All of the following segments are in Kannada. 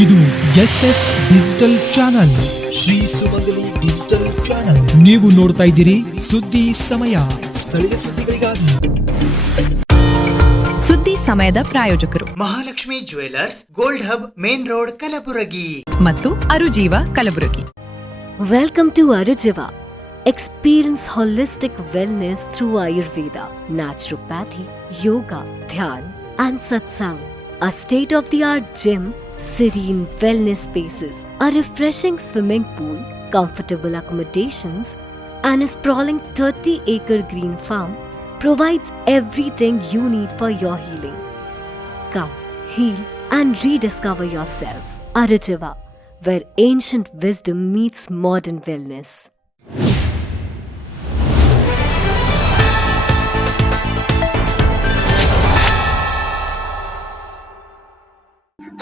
ಇದು SS ಡಿಜಿಟಲ್ ಚಾನಲ್, ಶ್ರೀ ಸುಮಂಗಲಿ ಡಿಜಿಟಲ್ ಚಾನಲ್. ನೀವು ನೋಡ್ತಾ ಇದ್ದೀರಿ ಸುದ್ದಿ ಸಮಯ, ಸ್ಥಳೀಯ ಸುದ್ದಿಗಳಿಗಾಗಿ. ಸುದ್ದಿ ಸಮಯದ ಪ್ರಾಯೋಜಕರು Mahalakshmi jewellers, gold hub, main road, Kalaburagi ಮತ್ತು ಅರುಜೀವ Kalaburagi. Welcome to Arujiva. Experience holistic wellness through Ayurveda, naturopathy, yoga, dhyan and satsang. A state-of-the-art gym, serene wellness spaces, a refreshing swimming pool, comfortable accommodations and a sprawling 30-acre green farm provides everything you need for your healing. Come, heal and rediscover yourself. Arujiva, where ancient wisdom meets modern wellness.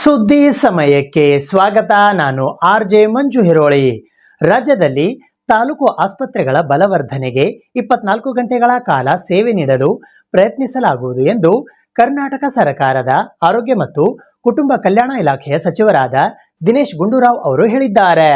ಸುದ್ದಿ ಸಮಯಕ್ಕೆ ಸ್ವಾಗತ. ನಾನು RJ ಮಂಜು ಹಿರೋಳಿ. ರಾಜ್ಯದಲ್ಲಿ ತಾಲೂಕು ಆಸ್ಪತ್ರೆಗಳ ಬಲವರ್ಧನೆಗೆ 24 ಗಂಟೆಗಳ ಕಾಲ ಸೇವೆ ನೀಡಲು ಪ್ರಯತ್ನಿಸಲಾಗುವುದು ಎಂದು ಕರ್ನಾಟಕ ಸರ್ಕಾರದ ಆರೋಗ್ಯ ಮತ್ತು ಕುಟುಂಬ ಕಲ್ಯಾಣ ಇಲಾಖೆಯ ಸಚಿವರಾದ ದಿನೇಶ್ ಗುಂಡೂರಾವ್ ಅವರು ಹೇಳಿದ್ದಾರೆ.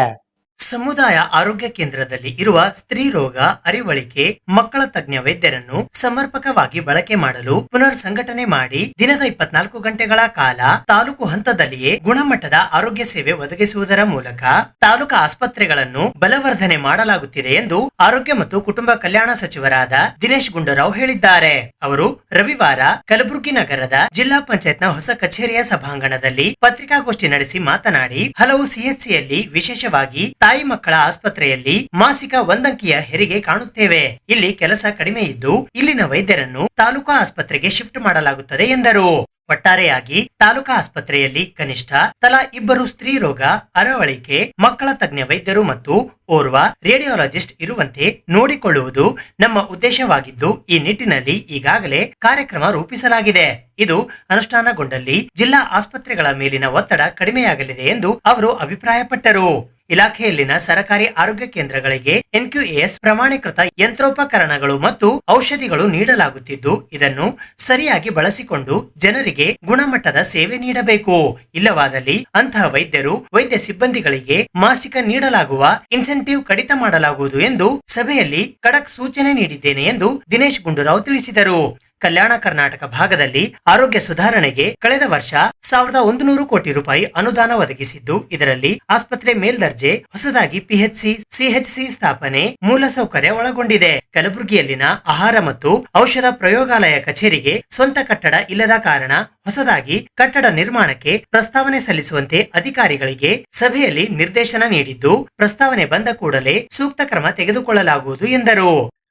ಸಮುದಾಯ ಆರೋಗ್ಯ ಕೇಂದ್ರದಲ್ಲಿ ಇರುವ ಸ್ತ್ರೀ ರೋಗ ಅರಿವಳಿಕೆ ಮಕ್ಕಳ ತಜ್ಞ ವೈದ್ಯರನ್ನು ಸಮರ್ಪಕವಾಗಿ ಬಳಕೆ ಮಾಡಲು ಪುನರ್ ಸಂಘಟನೆ ಮಾಡಿ ದಿನದ 24 ಗಂಟೆಗಳ ಕಾಲ ತಾಲೂಕು ಹಂತದಲ್ಲಿಯೇ ಗುಣಮಟ್ಟದ ಆರೋಗ್ಯ ಸೇವೆ ಒದಗಿಸುವುದರ ಮೂಲಕ ತಾಲೂಕು ಆಸ್ಪತ್ರೆಗಳನ್ನು ಬಲವರ್ಧನೆ ಮಾಡಲಾಗುತ್ತಿದೆ ಎಂದು ಆರೋಗ್ಯ ಮತ್ತು ಕುಟುಂಬ ಕಲ್ಯಾಣ ಸಚಿವರಾದ ದಿನೇಶ್ ಗುಂಡೂರಾವ್ ಹೇಳಿದ್ದಾರೆ. ಅವರು ರವಿವಾರ ಕಲಬುರಗಿ ನಗರದ ಜಿಲ್ಲಾ ಪಂಚಾಯತ್ನ ಹೊಸ ಕಚೇರಿಯ ಸಭಾಂಗಣದಲ್ಲಿ ಪತ್ರಿಕಾಗೋಷ್ಠಿ ನಡೆಸಿ ಮಾತನಾಡಿ, ಹಲವು CHCಯಲ್ಲಿ ವಿಶೇಷವಾಗಿ ತಾಯಿ ಮಕ್ಕಳ ಆಸ್ಪತ್ರೆಯಲ್ಲಿ ಮಾಸಿಕ ಒಂದಂಕಿಯ ಹೆರಿಗೆ ಕಾಣುತ್ತೇವೆ. ಇಲ್ಲಿ ಕೆಲಸ ಕಡಿಮೆ ಇದ್ದು ಇಲ್ಲಿನ ವೈದ್ಯರನ್ನು ತಾಲೂಕಾ ಆಸ್ಪತ್ರೆಗೆ ಶಿಫ್ಟ್ ಮಾಡಲಾಗುತ್ತದೆ ಎಂದರು. ಒಟ್ಟಾರೆಯಾಗಿ ತಾಲೂಕಾ ಆಸ್ಪತ್ರೆಯಲ್ಲಿ ಕನಿಷ್ಠ ತಲಾ 2 ಸ್ತ್ರೀ ರೋಗ ಅರವಳಿಕೆ ಮಕ್ಕಳ ತಜ್ಞ ವೈದ್ಯರು ಮತ್ತು ಓರ್ವ ರೇಡಿಯಾಲಜಿಸ್ಟ್ ಇರುವಂತೆ ನೋಡಿಕೊಳ್ಳುವುದು ನಮ್ಮ ಉದ್ದೇಶವಾಗಿದ್ದು, ಈ ನಿಟ್ಟಿನಲ್ಲಿ ಈಗಾಗಲೇ ಕಾರ್ಯಕ್ರಮ ರೂಪಿಸಲಾಗಿದೆ. ಇದು ಅನುಷ್ಠಾನಗೊಂಡಲ್ಲಿ ಜಿಲ್ಲಾ ಆಸ್ಪತ್ರೆಗಳ ಮೇಲಿನ ಒತ್ತಡ ಕಡಿಮೆಯಾಗಲಿದೆ ಎಂದು ಅವರು ಅಭಿಪ್ರಾಯಪಟ್ಟರು. ಇಲಾಖೆಯಲ್ಲಿನ ಸರ್ಕಾರಿ ಆರೋಗ್ಯ ಕೇಂದ್ರಗಳಿಗೆ NQAS ಪ್ರಮಾಣೀಕೃತ ಯಂತ್ರೋಪಕರಣಗಳು ಮತ್ತು ಔಷಧಿಗಳು ನೀಡಲಾಗುತ್ತಿದ್ದು, ಇದನ್ನು ಸರಿಯಾಗಿ ಬಳಸಿಕೊಂಡು ಜನರಿಗೆ ಗುಣಮಟ್ಟದ ಸೇವೆ ನೀಡಬೇಕು. ಇಲ್ಲವಾದಲ್ಲಿ ಅಂತಹ ವೈದ್ಯರು ವೈದ್ಯ ಸಿಬ್ಬಂದಿಗಳಿಗೆ ಮಾಸಿಕ ನೀಡಲಾಗುವ ಇನ್ಸೆಂಟಿವ್ ಕಡಿತ ಮಾಡಲಾಗುವುದು ಎಂದು ಸಭೆಯಲ್ಲಿ ಖಡಕ್ ಸೂಚನೆ ನೀಡಿದ್ದೇನೆ ಎಂದು ದಿನೇಶ್ ಗುಂಡೂರಾವ್ ತಿಳಿಸಿದರು. ಕಲ್ಯಾಣ ಕರ್ನಾಟಕ ಭಾಗದಲ್ಲಿ ಆರೋಗ್ಯ ಸುಧಾರಣೆಗೆ ಕಳೆದ ವರ್ಷ 1100 ಕೋಟಿ ರೂಪಾಯಿ ಅನುದಾನ ಒದಗಿಸಿದ್ದು, ಇದರಲ್ಲಿ ಆಸ್ಪತ್ರೆ ಮೇಲ್ದರ್ಜೆ, ಹೊಸದಾಗಿ PHC, CHC ಸ್ಥಾಪನೆ, ಮೂಲಸೌಕರ್ಯ ಒಳಗೊಂಡಿದೆ. ಕಲಬುರಗಿಯಲ್ಲಿನ ಆಹಾರ ಮತ್ತು ಔಷಧ ಪ್ರಯೋಗಾಲಯ ಕಚೇರಿಗೆ ಸ್ವಂತ ಕಟ್ಟಡ ಇಲ್ಲದ ಕಾರಣ ಹೊಸದಾಗಿ ಕಟ್ಟಡ ನಿರ್ಮಾಣಕ್ಕೆ ಪ್ರಸ್ತಾವನೆ ಸಲ್ಲಿಸುವಂತೆ ಅಧಿಕಾರಿಗಳಿಗೆ ಸಭೆಯಲ್ಲಿ ನಿರ್ದೇಶನ ನೀಡಿದ್ದು, ಪ್ರಸ್ತಾವನೆ ಬಂದ ಕೂಡಲೇ ಸೂಕ್ತ ಕ್ರಮ ತೆಗೆದುಕೊಳ್ಳಲಾಗುವುದು ಎಂದರು.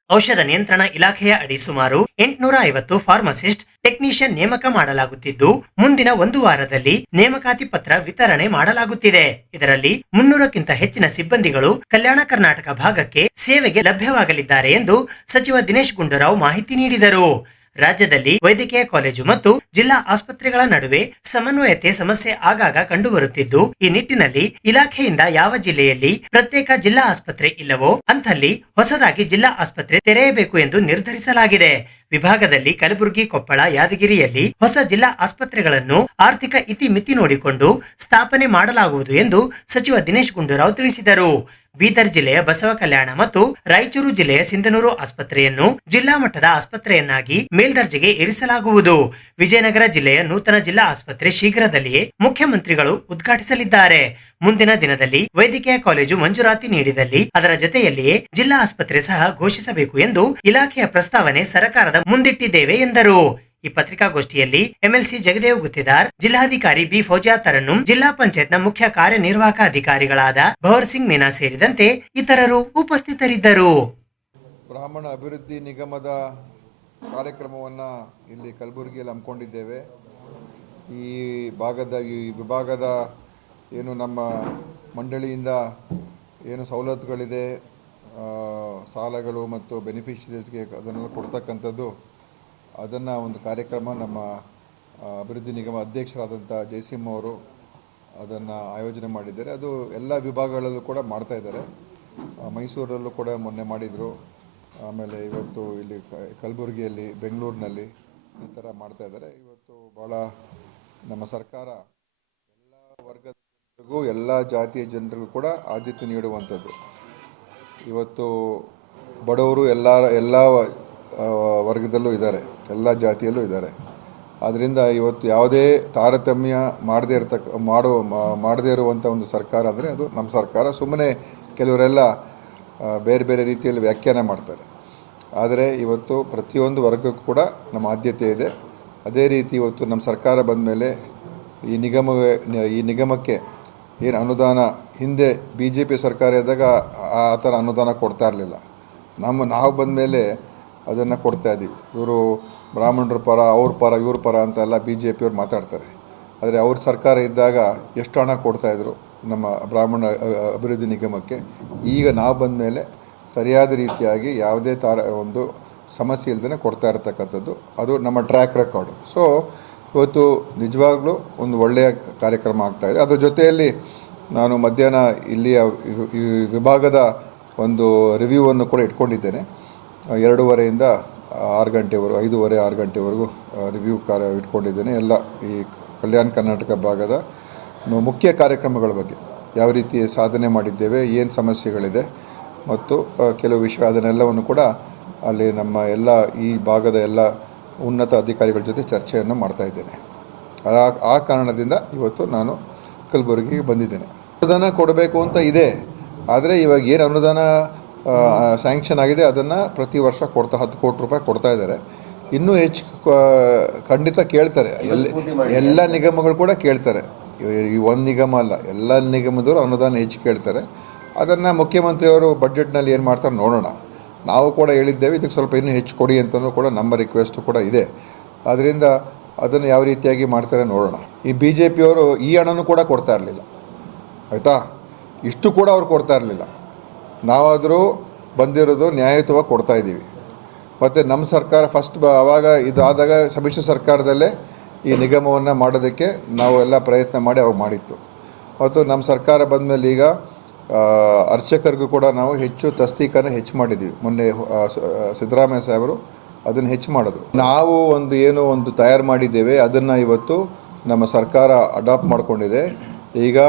ಔಷಧ ನಿಯಂತ್ರಣ ಇಲಾಖೆಯ ಅಡಿ ಸುಮಾರು 850 ಫಾರ್ಮಸಿಸ್ಟ್ ಟೆಕ್ನಿಷಿಯನ್ ನೇಮಕ ಮಾಡಲಾಗುತ್ತಿದ್ದು, ಮುಂದಿನ 1 ವಾರದಲ್ಲಿ ನೇಮಕಾತಿ ಪತ್ರ ವಿತರಣೆ ಮಾಡಲಾಗುತ್ತಿದೆ. ಇದರಲ್ಲಿ 300ಕ್ಕಿಂತ ಹೆಚ್ಚಿನ ಸಿಬ್ಬಂದಿಗಳು ಕಲ್ಯಾಣ ಕರ್ನಾಟಕ ಭಾಗಕ್ಕೆ ಸೇವೆಗೆ ಲಭ್ಯವಾಗಲಿದ್ದಾರೆ ಎಂದು ಸಚಿವ ದಿನೇಶ್ ಗುಂಡೂರಾವ್ ಮಾಹಿತಿ ನೀಡಿದರು. ರಾಜ್ಯದಲ್ಲಿ ವೈದ್ಯಕೀಯ ಕಾಲೇಜು ಮತ್ತು ಜಿಲ್ಲಾ ಆಸ್ಪತ್ರೆಗಳ ನಡುವೆ ಸಮನ್ವಯತೆ ಸಮಸ್ಯೆ ಆಗಾಗ ಕಂಡುಬರುತ್ತಿದ್ದು, ಈ ನಿಟ್ಟಿನಲ್ಲಿ ಇಲಾಖೆಯಿಂದ ಯಾವ ಜಿಲ್ಲೆಯಲ್ಲಿ ಪ್ರತ್ಯೇಕ ಜಿಲ್ಲಾ ಆಸ್ಪತ್ರೆ ಇಲ್ಲವೋ ಅಂತಲ್ಲಿ ಹೊಸದಾಗಿ ಜಿಲ್ಲಾ ಆಸ್ಪತ್ರೆ ತೆರೆಯಬೇಕು ಎಂದು ನಿರ್ಧರಿಸಲಾಗಿದೆ. ವಿಭಾಗದಲ್ಲಿ ಕಲಬುರಗಿ, ಕೊಪ್ಪಳ, ಯಾದಗಿರಿಯಲ್ಲಿ ಹೊಸ ಜಿಲ್ಲಾ ಆಸ್ಪತ್ರೆಗಳನ್ನು ಆರ್ಥಿಕ ಇತಿಮಿತಿ ನೋಡಿಕೊಂಡು ಸ್ಥಾಪನೆ ಮಾಡಲಾಗುವುದು ಎಂದು ಸಚಿವ ದಿನೇಶ್ ಗುಂಡೂರಾವ್ ತಿಳಿಸಿದರು. ಬೀದರ್ ಜಿಲ್ಲೆಯ ಬಸವ ಕಲ್ಯಾಣ ಮತ್ತು ರಾಯಚೂರು ಜಿಲ್ಲೆಯ ಸಿಂಧನೂರು ಆಸ್ಪತ್ರೆಯನ್ನು ಜಿಲ್ಲಾ ಮಟ್ಟದ ಆಸ್ಪತ್ರೆಯನ್ನಾಗಿ ಮೇಲ್ದರ್ಜೆಗೆ ಏರಿಸಲಾಗುವುದು. ವಿಜಯನಗರ ಜಿಲ್ಲೆಯ ನೂತನ ಜಿಲ್ಲಾ ಆಸ್ಪತ್ರೆ ಶೀಘ್ರದಲ್ಲಿಯೇ ಮುಖ್ಯಮಂತ್ರಿಗಳು ಉದ್ಘಾಟಿಸಲಿದ್ದಾರೆ. ಮುಂದಿನ ದಿನದಲ್ಲಿ ವೈದ್ಯಕೀಯ ಕಾಲೇಜು ಮಂಜೂರಾತಿ ನೀಡಿದಲ್ಲಿ ಅದರ ಜೊತೆಯಲ್ಲಿಯೇ ಜಿಲ್ಲಾ ಆಸ್ಪತ್ರೆ ಸಹ ಘೋಷಿಸಬೇಕು ಎಂದು ಇಲಾಖೆಯ ಪ್ರಸ್ತಾವನೆ ಸರ್ಕಾರದ ಮುಂದಿಟ್ಟಿದ್ದೇವೆ ಎಂದರು. ಈ ಪತ್ರಿಕಾಗೋಷ್ಠಿಯಲ್ಲಿ MLC ಜಗದೇವ್ ಗುತ್ತಿದಾರ್, ಜಿಲ್ಲಾಧಿಕಾರಿ B ಫೌಜಿಯಾ ತರನ್ನುಮ್, ಜಿಲ್ಲಾ ಪಂಚಾಯತ್ನ ಮುಖ್ಯ ಕಾರ್ಯನಿರ್ವಾಹಕ ಅಧಿಕಾರಿಗಳಾದ ಭವರ್ ಸಿಂಗ್ ಮೀನಾ ಸೇರಿದಂತೆ ಇತರರು ಉಪಸ್ಥಿತರಿದ್ದರು. ಬ್ರಾಹ್ಮಣ ಅಭಿವೃದ್ಧಿ ನಿಗಮದ ಕಾರ್ಯಕ್ರಮವನ್ನು ಇಲ್ಲಿ ಕಲಬುರಗಿಯಲ್ಲಿ ಹಮ್ಮಿಕೊಂಡಿದ್ದೇವೆ. ಈ ವಿಭಾಗದ ಏನು ನಮ್ಮ ಮಂಡಳಿಯಿಂದ ಏನು ಸವಲತ್ತುಗಳಿದೆ, ಸಾಲಗಳು ಮತ್ತು ಬೆನಿಫಿಷರೀಸ್ಗೆ ಅದನ್ನೆಲ್ಲ ಕೊಡ್ತಕ್ಕಂಥದ್ದು, ಅದನ್ನು ಒಂದು ಕಾರ್ಯಕ್ರಮ ನಮ್ಮ ಅಭಿವೃದ್ಧಿ ನಿಗಮ ಅಧ್ಯಕ್ಷರಾದಂಥ ಜಯಸಿಂಹ ಅವರು ಅದನ್ನು ಆಯೋಜನೆ ಮಾಡಿದ್ದಾರೆ. ಅದು ಎಲ್ಲ ವಿಭಾಗಗಳಲ್ಲೂ ಕೂಡ ಮಾಡ್ತಾಯಿದ್ದಾರೆ. ಮೈಸೂರಲ್ಲೂ ಕೂಡ ಮೊನ್ನೆ ಮಾಡಿದರು. ಆಮೇಲೆ ಇವತ್ತು ಇಲ್ಲಿ ಕಲಬುರಗಿಯಲ್ಲಿ, ಬೆಂಗಳೂರಿನಲ್ಲಿ ಈ ಥರ ಮಾಡ್ತಾಯಿದ್ದಾರೆ. ಇವತ್ತು ಭಾಳ ನಮ್ಮ ಸರ್ಕಾರ ಎಲ್ಲ ವರ್ಗದ ಎಲ್ಲ ಜಾತಿಯ ಜನರಿಗೂ ಕೂಡ ಆದ್ಯತೆ ನೀಡುವಂಥದ್ದು. ಇವತ್ತು ಬಡವರು ಎಲ್ಲ ವರ್ಗದಲ್ಲೂ ಇದ್ದಾರೆ, ಎಲ್ಲ ಜಾತಿಯಲ್ಲೂ ಇದ್ದಾರೆ. ಆದ್ದರಿಂದ ಇವತ್ತು ಯಾವುದೇ ತಾರತಮ್ಯ ಮಾಡದೇ ಇರುವಂಥ ಒಂದು ಸರ್ಕಾರ ಅಂದರೆ ಅದು ನಮ್ಮ ಸರ್ಕಾರ. ಸುಮ್ಮನೆ ಕೆಲವರೆಲ್ಲ ಬೇರೆ ಬೇರೆ ರೀತಿಯಲ್ಲಿ ವ್ಯಾಖ್ಯಾನ ಮಾಡ್ತಾರೆ. ಆದರೆ ಇವತ್ತು ಪ್ರತಿಯೊಂದು ವರ್ಗಕ್ಕೂ ಕೂಡ ನಮ್ಮ ಆದ್ಯತೆ ಇದೆ. ಅದೇ ರೀತಿ ಇವತ್ತು ನಮ್ಮ ಸರ್ಕಾರ ಬಂದ ಮೇಲೆ ಈ ನಿಗಮಕ್ಕೆ ಏನು ಅನುದಾನ, ಹಿಂದೆ BJP ಸರ್ಕಾರ ಇದ್ದಾಗ ಆ ಥರ ಅನುದಾನ ಕೊಡ್ತಾ ಇರಲಿಲ್ಲ. ನಾವು ಬಂದ ಮೇಲೆ ಅದನ್ನು ಕೊಡ್ತಾ ಇದ್ದೀವಿ. ಇವರು ಬ್ರಾಹ್ಮಣರ ಪರ, ಅವ್ರ ಪರ, ಇವ್ರ ಪರ ಅಂತೆಲ್ಲ BJPಯವ್ರು ಮಾತಾಡ್ತಾರೆ. ಆದರೆ ಅವ್ರ ಸರ್ಕಾರ ಇದ್ದಾಗ ಎಷ್ಟು ಹಣ ಕೊಡ್ತಾಯಿದ್ರು ನಮ್ಮ ಬ್ರಾಹ್ಮಣ ಅಭಿವೃದ್ಧಿ ನಿಗಮಕ್ಕೆ. ಈಗ ನಾವು ಬಂದ ಮೇಲೆ ಸರಿಯಾದ ರೀತಿಯಾಗಿ ಯಾವುದೇ ಒಂದು ಸಮಸ್ಯೆ ಇಲ್ಲದೇ ಕೊಡ್ತಾ ಇರತಕ್ಕಂಥದ್ದು ಅದು ನಮ್ಮ ಟ್ರ್ಯಾಕ್ ರೆಕಾರ್ಡು. ಸೊ ಇವತ್ತು ನಿಜವಾಗ್ಲೂ ಒಂದು ಒಳ್ಳೆಯ ಕಾರ್ಯಕ್ರಮ ಆಗ್ತಾಯಿದೆ. ಅದರ ಜೊತೆಯಲ್ಲಿ ನಾನು ಮಧ್ಯಾಹ್ನ ಇಲ್ಲಿಯ ಈ ವಿಭಾಗದ ಒಂದು ರಿವ್ಯೂವನ್ನು ಕೂಡ ಇಟ್ಕೊಂಡಿದ್ದೇನೆ. 2:30ಯಿಂದ 6 ಗಂಟೆವರೆಗೂ, 5:30, 6 ಗಂಟೆವರೆಗೂ ರಿವ್ಯೂ ಕಾರ್ಯ ಇಟ್ಕೊಂಡಿದ್ದೇನೆ. ಎಲ್ಲ ಈ ಕಲ್ಯಾಣ ಕರ್ನಾಟಕ ಭಾಗದ ಮುಖ್ಯ ಕಾರ್ಯಕ್ರಮಗಳ ಬಗ್ಗೆ, ಯಾವ ರೀತಿ ಸಾಧನೆ ಮಾಡಿದ್ದೇವೆ, ಏನು ಸಮಸ್ಯೆಗಳಿದೆ ಮತ್ತು ಕೆಲವು ವಿಷಯ, ಅದನ್ನೆಲ್ಲವನ್ನು ಕೂಡ ಅಲ್ಲಿ ನಮ್ಮ ಎಲ್ಲ ಈ ಭಾಗದ ಎಲ್ಲ ಉನ್ನತ ಅಧಿಕಾರಿಗಳ ಜೊತೆ ಚರ್ಚೆಯನ್ನು ಮಾಡ್ತಾಯಿದ್ದೇನೆ. ಆ ಕಾರಣದಿಂದ ಇವತ್ತು ನಾನು ಕಲಬುರಗಿಗೆ ಬಂದಿದ್ದೇನೆ. ಅನುದಾನ ಕೊಡಬೇಕು ಅಂತ ಇದೆ, ಆದರೆ ಇವಾಗ ಏನು ಅನುದಾನ ಸ್ಯಾಂಕ್ಷನ್ ಆಗಿದೆ ಅದನ್ನು ಪ್ರತಿ ವರ್ಷ 10 ಕೋಟಿ ರೂಪಾಯಿ ಕೊಡ್ತಾ ಇದ್ದಾರೆ. ಇನ್ನೂ ಹೆಚ್ಚು ಖಂಡಿತ ಕೇಳ್ತಾರೆ. ಎಲ್ಲ ನಿಗಮಗಳು ಕೂಡ ಕೇಳ್ತಾರೆ. ಈ ಒಂದು ನಿಗಮ ಅಲ್ಲ, ಎಲ್ಲ ನಿಗಮದವರು ಅನುದಾನ ಹೆಚ್ಚು ಕೇಳ್ತಾರೆ. ಅದನ್ನು ಮುಖ್ಯಮಂತ್ರಿಯವರು ಬಡ್ಜೆಟ್ನಲ್ಲಿ ಏನು ಮಾಡ್ತಾರೆ ನೋಡೋಣ. ನಾವು ಕೂಡ ಹೇಳಿದ್ದೇವೆ ಇದಕ್ಕೆ ಸ್ವಲ್ಪ ಇನ್ನೂ ಹೆಚ್ಚು ಕೊಡಿ ಅಂತಲೂ ಕೂಡ ನಮ್ಮ ರಿಕ್ವೆಸ್ಟು ಕೂಡ ಇದೆ. ಆದ್ದರಿಂದ ಅದನ್ನು ಯಾವ ರೀತಿಯಾಗಿ ಮಾಡ್ತಾರೆ ನೋಡೋಣ. ಈ BJPಯವರು ಈ ಹಣನೂ ಕೂಡ ಕೊಡ್ತಾ ಇರಲಿಲ್ಲ, ಆಯಿತಾ? ಇಷ್ಟು ಕೂಡ ಅವ್ರು ಕೊಡ್ತಾ ಇರಲಿಲ್ಲ. ನಾವಾದರೂ ಬಂದಿರೋದು ನ್ಯಾಯಯುತವಾಗಿ ಕೊಡ್ತಾಯಿದ್ದೀವಿ. ಮತ್ತು ನಮ್ಮ ಸರ್ಕಾರ ಆವಾಗ ಇದಾದಾಗ ಸಮ್ಮಿಶ್ರ ಸರ್ಕಾರದಲ್ಲೇ ಈ ನಿಗಮವನ್ನು ಮಾಡೋದಕ್ಕೆ ನಾವು ಎಲ್ಲ ಪ್ರಯತ್ನ ಮಾಡಿ ಅವಾಗ ಮಾಡಿತ್ತು. ಮತ್ತು ನಮ್ಮ ಸರ್ಕಾರ ಬಂದಮೇಲೆ ಈಗ ಅರ್ಚಕರಿಗೂ ಕೂಡ ನಾವು ತಸ್ತೀಕನ್ನು ಹೆಚ್ಚು ಮಾಡಿದ್ದೀವಿ. ಮೊನ್ನೆ ಸಿದ್ದರಾಮಯ್ಯ ಸಾಹೇಬರು ಅದನ್ನು ಹೆಚ್ಚು ಮಾಡಿದ್ರು. ನಾವು ಒಂದು ತಯಾರು ಮಾಡಿದ್ದೇವೆ, ಅದನ್ನು ಇವತ್ತು ನಮ್ಮ ಸರ್ಕಾರ ಅಡಾಪ್ಟ್ ಮಾಡಿಕೊಂಡಿದೆ. ಈಗ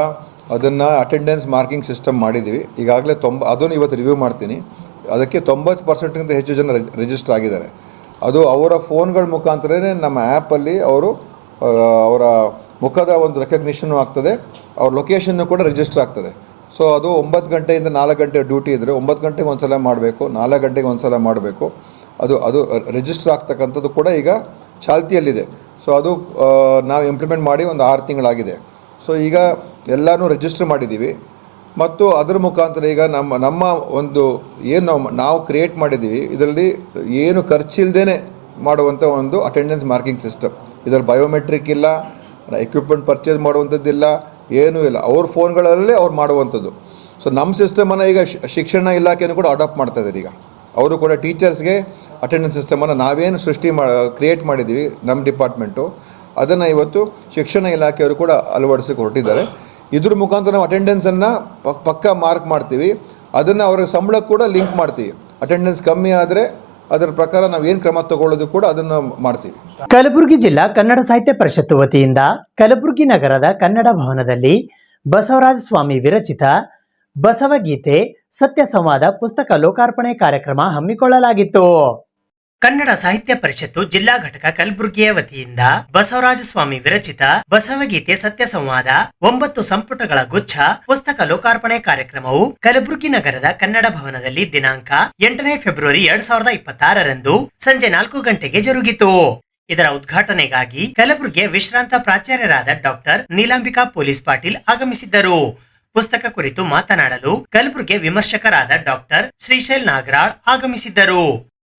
ಅದನ್ನು ಅಟೆಂಡೆನ್ಸ್ ಮಾರ್ಕಿಂಗ್ ಸಿಸ್ಟಮ್ ಮಾಡಿದ್ದೀವಿ. ಈಗಾಗಲೇ ಅದನ್ನು ಇವತ್ತು ರಿವ್ಯೂ ಮಾಡ್ತೀನಿ. ಅದಕ್ಕೆ 90%ಗಿಂತ ಹೆಚ್ಚು ಜನ ರಿಜಿಸ್ಟರ್ ಆಗಿದ್ದಾರೆ. ಅದು ಅವರ ಫೋನ್ಗಳ ಮುಖಾಂತರನೇ ನಮ್ಮ ಆ್ಯಪಲ್ಲಿ ಅವರ ಮುಖದ ಒಂದು ರೆಕಗ್ನಿಷನ್ನು ಆಗ್ತದೆ, ಅವ್ರ ಲೊಕೇಶನ್ನು ಕೂಡ ರಿಜಿಸ್ಟರ್ ಆಗ್ತದೆ. ಸೊ ಅದು 9 ಗಂಟೆಯಿಂದ 4 ಗಂಟೆ ಡ್ಯೂಟಿ ಇದ್ದರೆ 9 ಗಂಟೆಗೆ ಒಂದು ಸಲ ಮಾಡಬೇಕು, 4 ಗಂಟೆಗೆ ಒಂದು ಸಲ ಮಾಡಬೇಕು. ಅದು ರಿಜಿಸ್ಟರ್ ಆಗ್ತಕ್ಕಂಥದ್ದು ಕೂಡ ಈಗ ಚಾಲ್ತಿಯಲ್ಲಿದೆ. ಸೊ ಅದು ನಾವು ಇಂಪ್ಲಿಮೆಂಟ್ ಮಾಡಿ ಒಂದು 6 ತಿಂಗಳಾಗಿದೆ. ಸೊ ಈಗ ಎಲ್ಲನೂ ರಿಜಿಸ್ಟರ್ ಮಾಡಿದ್ದೀವಿ. ಮತ್ತು ಅದರ ಮುಖಾಂತರ ಈಗ ನಮ್ಮ ಒಂದು ಏನು ನಾವು ಕ್ರಿಯೇಟ್ ಮಾಡಿದ್ದೀವಿ, ಇದರಲ್ಲಿ ಏನು ಖರ್ಚಿಲ್ಲದೇ ಮಾಡುವಂಥ ಒಂದು ಅಟೆಂಡೆನ್ಸ್ ಮಾರ್ಕಿಂಗ್ ಸಿಸ್ಟಮ್. ಇದರಲ್ಲಿ ಬಯೋಮೆಟ್ರಿಕ್ ಇಲ್ಲ, ಎಕ್ವಿಪ್ಮೆಂಟ್ ಪರ್ಚೇಸ್ ಮಾಡುವಂಥದ್ದಿಲ್ಲ, ಏನೂ ಇಲ್ಲ. ಅವ್ರ ಫೋನ್ಗಳಲ್ಲೇ ಅವ್ರು ಮಾಡುವಂಥದ್ದು. ಸೊ ನಮ್ಮ ಸಿಸ್ಟಮನ್ನು ಈಗ ಶಿಕ್ಷಣ ಇಲಾಖೆಯೂ ಕೂಡ ಅಡಾಪ್ಟ್ ಮಾಡ್ತಾಯಿದ್ದಾರೆ. ಈಗ ಅವರು ಕೂಡ ಟೀಚರ್ಸ್ಗೆ ಅಟೆಂಡೆನ್ಸ್ ಸಿಸ್ಟಮನ್ನು ನಾವೇನು ಕ್ರಿಯೇಟ್ ಮಾಡಿದ್ದೀವಿ ನಮ್ಮ ಡಿಪಾರ್ಟ್ಮೆಂಟು, ಅದನ್ನು ಇವತ್ತು ಶಿಕ್ಷಣ ಇಲಾಖೆಯವರು ಕೂಡ ಅಳವಡಿಸಕ್ಕೆ ಹೊರಟಿದ್ದಾರೆ. ಇದ್ರ ಮುಖಾಂತರ ನಾವು ಅಟೆಂಡೆನ್ಸನ್ನು ಪಕ್ಕಾ ಮಾರ್ಕ್ ಮಾಡ್ತೀವಿ. ಅದನ್ನು ಅವರ ಸಂಬಳಕ್ಕೆ ಕೂಡ ಲಿಂಕ್ ಮಾಡ್ತೀವಿ. ಅಟೆಂಡೆನ್ಸ್ ಕಮ್ಮಿ ಆದರೆ ಅದರ ಪ್ರಕಾರ ನಾವು ಏನು ಕ್ರಮ ತಗೊಳ್ಳೋದು ಕೂಡ ಅದನ್ನು ಮಾಡ್ತೀವಿ. ಕಲಬುರಗಿ ಜಿಲ್ಲಾ ಕನ್ನಡ ಸಾಹಿತ್ಯ ಪರಿಷತ್ತು ವತಿಯಿಂದ ಕಲಬುರಗಿ ನಗರದ ಕನ್ನಡ ಭವನದಲ್ಲಿ ಬಸವರಾಜ ಸ್ವಾಮಿ ವಿರಚಿತ ಬಸವಗೀತೆ ಸತ್ಯ ಸಂವಾದ ಪುಸ್ತಕ ಲೋಕಾರ್ಪಣೆ ಕಾರ್ಯಕ್ರಮ ಹಮ್ಮಿಕೊಳ್ಳಲಾಗಿತ್ತು. ಕನ್ನಡ ಸಾಹಿತ್ಯ ಪರಿಷತ್ತು ಜಿಲ್ಲಾ ಘಟಕ ಕಲಬುರಗಿಯ ವತಿಯಿಂದ ಬಸವರಾಜ ಸ್ವಾಮಿ ವಿರಚಿತ ಬಸವಗೀತೆ ಸತ್ಯ ಸಂವಾದ 9 ಸಂಪುಟಗಳ ಗುಚ್ಛ ಪುಸ್ತಕ ಲೋಕಾರ್ಪಣೆ ಕಾರ್ಯಕ್ರಮವು ಕಲಬುರಗಿ ನಗರದ ಕನ್ನಡ ಭವನದಲ್ಲಿ ದಿನಾಂಕ 8ನೇ ಫೆಬ್ರವರಿ 2026ರಂದು ಸಂಜೆ 4 ಗಂಟೆಗೆ ಜರುಗಿತು. ಇದರ ಉದ್ಘಾಟನೆಗಾಗಿ ಕಲಬುರಗಿಯ ವಿಶ್ರಾಂತ ಪ್ರಾಚಾರ್ಯರಾದ ಡಾಕ್ಟರ್ ನೀಲಾಂಬಿಕಾ ಪೊಲೀಸ್ ಪಾಟೀಲ್ ಆಗಮಿಸಿದ್ದರು. ಪುಸ್ತಕ ಕುರಿತು ಮಾತನಾಡಲು ಕಲಬುರಗಿಯ ವಿಮರ್ಶಕರಾದ ಡಾಕ್ಟರ್ ಶ್ರೀಶೈಲ್ ನಾಗರಾಳ್ ಆಗಮಿಸಿದ್ದರು.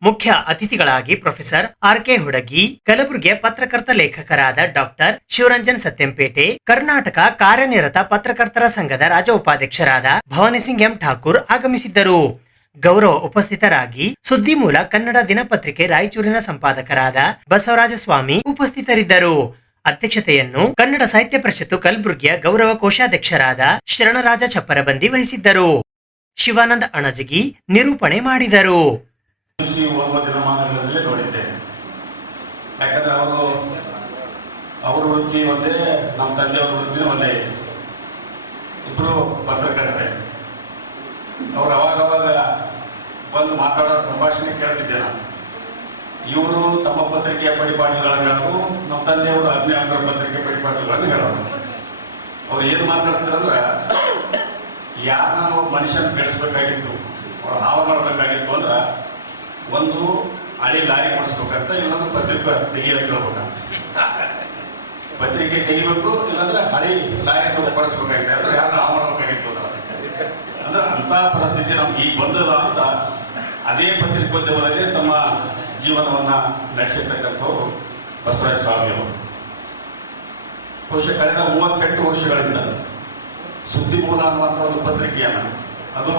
ಮುಖ್ಯ ಅತಿಥಿಗಳಾಗಿ ಪ್ರೊಫೆಸರ್ RK ಹುಡಗಿ, ಕಲಬುರಗಿಯ ಪತ್ರಕರ್ತ ಲೇಖಕರಾದ ಡಾಕ್ಟರ್ ಶಿವರಂಜನ್ ಸತ್ಯಂಪೇಟೆ, ಕರ್ನಾಟಕ ಕಾರ್ಯನಿರತ ಪತ್ರಕರ್ತರ ಸಂಘದ ರಾಜ್ಯ ಉಪಾಧ್ಯಕ್ಷರಾದ ಭವಾನಿ ಸಿಂಗ್ ಎಂ ಠಾಕೂರ್ ಆಗಮಿಸಿದ್ದರು. ಗೌರವ ಉಪಸ್ಥಿತರಾಗಿ ಸುದ್ದಿಮೂಲ ಕನ್ನಡ ದಿನಪತ್ರಿಕೆ ರಾಯಚೂರಿನ ಸಂಪಾದಕರಾದ ಬಸವರಾಜ ಸ್ವಾಮಿ ಉಪಸ್ಥಿತರಿದ್ದರು. ಅಧ್ಯಕ್ಷತೆಯನ್ನು ಕನ್ನಡ ಸಾಹಿತ್ಯ ಪರಿಷತ್ತು ಕಲಬುರಗಿಯ ಗೌರವ ಕೋಶಾಧ್ಯಕ್ಷರಾದ ಶರಣರಾಜ ಚಪ್ಪರಬಂದಿ ವಹಿಸಿದ್ದರು. ಶಿವಾನಂದ ಅಣಜಗಿ ನಿರೂಪಣೆ ಮಾಡಿದರು. ಓದುವ ದಿನಮಾನಗಳಲ್ಲಿ ನೋಡಿದ್ದೇನೆ. ಯಾಕಂದರೆ ಅವ್ರ ವೃತ್ತಿ ಒಂದೇ, ನಮ್ಮ ತಂದೆಯವ್ರ ವೃತ್ತಿ ಒಂದೇ. ಇಬ್ಬರು ಪತ್ರಕರ್ತರೆ. ಅವ್ರು ಅವಾಗವಾಗ ಬಂದು ಮಾತಾಡೋ ಸಂಭಾಷಣೆ ಕೇಳ್ತಿದ್ದೆ ನಾನು. ಇವರು ತಮ್ಮ ಪತ್ರಿಕೆಯ ಪರಿಪಾಠಗಳನ್ನು ಹೇಳೋರು, ನಮ್ಮ ತಂದೆಯವರು ಅಗ್ನಿಯಾಮರ ಪತ್ರಿಕೆ ಪರಿಪಾಠಗಳನ್ನು ಹೇಳೋರು. ಅವ್ರು ಏನು ಮಾತಾಡ್ತಾರಂದ್ರೆ, ಯಾರನ್ನ ನಾವು ಮನುಷ್ಯನ ಬೆಳೆಸ್ಬೇಕಾಗಿತ್ತು, ಅವ್ರು ಹಾವು ಮಾಡಬೇಕಾಗಿತ್ತು ಅಂದ್ರೆ ಒಂದು ಹಳಿ ಲಾರಿ ಕೊಡಿಸ್ಬೇಕಂತ, ಇಲ್ಲಂದ್ರೆ ಪತ್ರಿಕೆ ತೆಗಿಯಕ್ಕೆ ಹೇಳ್ಬೇಕಂತ. ಪತ್ರಿಕೆ ತೆಗಿಬೇಕು, ಇಲ್ಲಾಂದ್ರೆ ಹಳಿ ಲಾರಿ ಪಡಿಸ್ಬೇಕಾಗಿದೆ ಅಂದ್ರೆ ಯಾರನ್ನ ಹಾವು ಮಾಡಬೇಕಾಗಿತ್ತು ಅಂದ್ರೆ ಅಂತ ಪರಿಸ್ಥಿತಿ ನಮ್ಗೆ ಈಗ ಬಂದದ ಅಂತ ಅದೇ ಪತ್ರಿಕೋದ್ಯಮದಲ್ಲಿ ತಮ್ಮ ಜೀವನವನ್ನ ನಡೆಸಿರ್ತಕ್ಕಂಥವ್ರು ಬಸವರಾಜ ಸ್ವಾಮಿ ಅವರು. ಬಹುಶಃ ಕಳೆದ 38 ವರ್ಷಗಳಿಂದ ಸುದ್ದಿ ಮೂಲ ಅನ್ನುವಂಥ ಒಂದು ಪತ್ರಿಕೆಯನ್ನ, ಅದು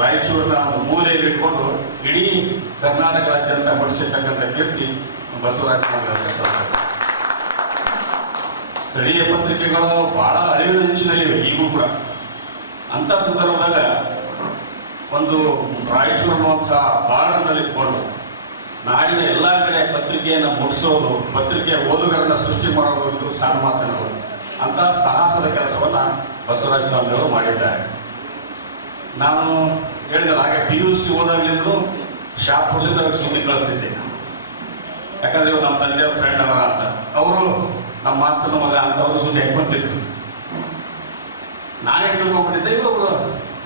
ರಾಯಚೂರಿನ ಒಂದು ಮೂಲೆಯಲ್ಲಿ ಇಟ್ಕೊಂಡು ಇಡೀ ಕರ್ನಾಟಕದಾದ್ಯಂತ ಮಾಡಿಸಿರ್ತಕ್ಕಂಥ ಕೀರ್ತಿ ಬಸವರಾಜ ಸ್ವಾಮಿ ಅವರಿಗೆ ಸಲ್ತದೆ. ಸ್ಥಳೀಯ ಪತ್ರಿಕೆಗಳು ಬಹಳ ಅಳಿವಿನ ಅಂಚಿನಲ್ಲಿವೆ ಈಗೂ ಕೂಡ. ಅಂತ ಸಂದರ್ಭದಾಗ ಒಂದು ರಾಯಚೂರು ಅನ್ನುವಂಥ ಬಾರ್ಡರ್ನಲ್ಲಿ ಇಟ್ಕೊಂಡು ನಾಡಿನ ಎಲ್ಲ ಕಡೆ ಪತ್ರಿಕೆಯನ್ನು ಮುಟ್ಟಿಸೋದು, ಪತ್ರಿಕೆಯ ಓದುಗರನ್ನ ಸೃಷ್ಟಿ ಮಾಡೋದು ಇದು ಸಣ್ಣ ಮಾತನಲ್ಲ. ಅಂತ ಸಾಹಸದ ಕೆಲಸವನ್ನ ಬಸವರಾಜ ಸ್ವಾಮಿ ಅವರು ಮಾಡಿದ್ದಾರೆ. ನಾನು ಹೇಳಿದಲ್ಲ ಹಾಗೆ PUC ಓದಾಗ್ಲಿಂದಲೂ ಶಾಪುರ್ಲಿಂದ ಸುದ್ದಿ ಕಳಿಸ್ತಿದ್ದೆ. ಯಾಕಂದ್ರೆ ಇವರು ನಮ್ಮ ತಂದೆಯವ್ರ ಫ್ರೆಂಡ್ ಅವರ ಅಂತ, ಅವರು ನಮ್ಮ ಮಾಸ್ತನ ಮಗ ಅಂತ ಅವರು ಸುದ್ದಿ ಹಾಕೊಂತಿದ್ರು. ನಾನೇ ತಿಳ್ಕೊಂಡ್ಬಿಟ್ಟಿದ್ದೆ, ಇವರು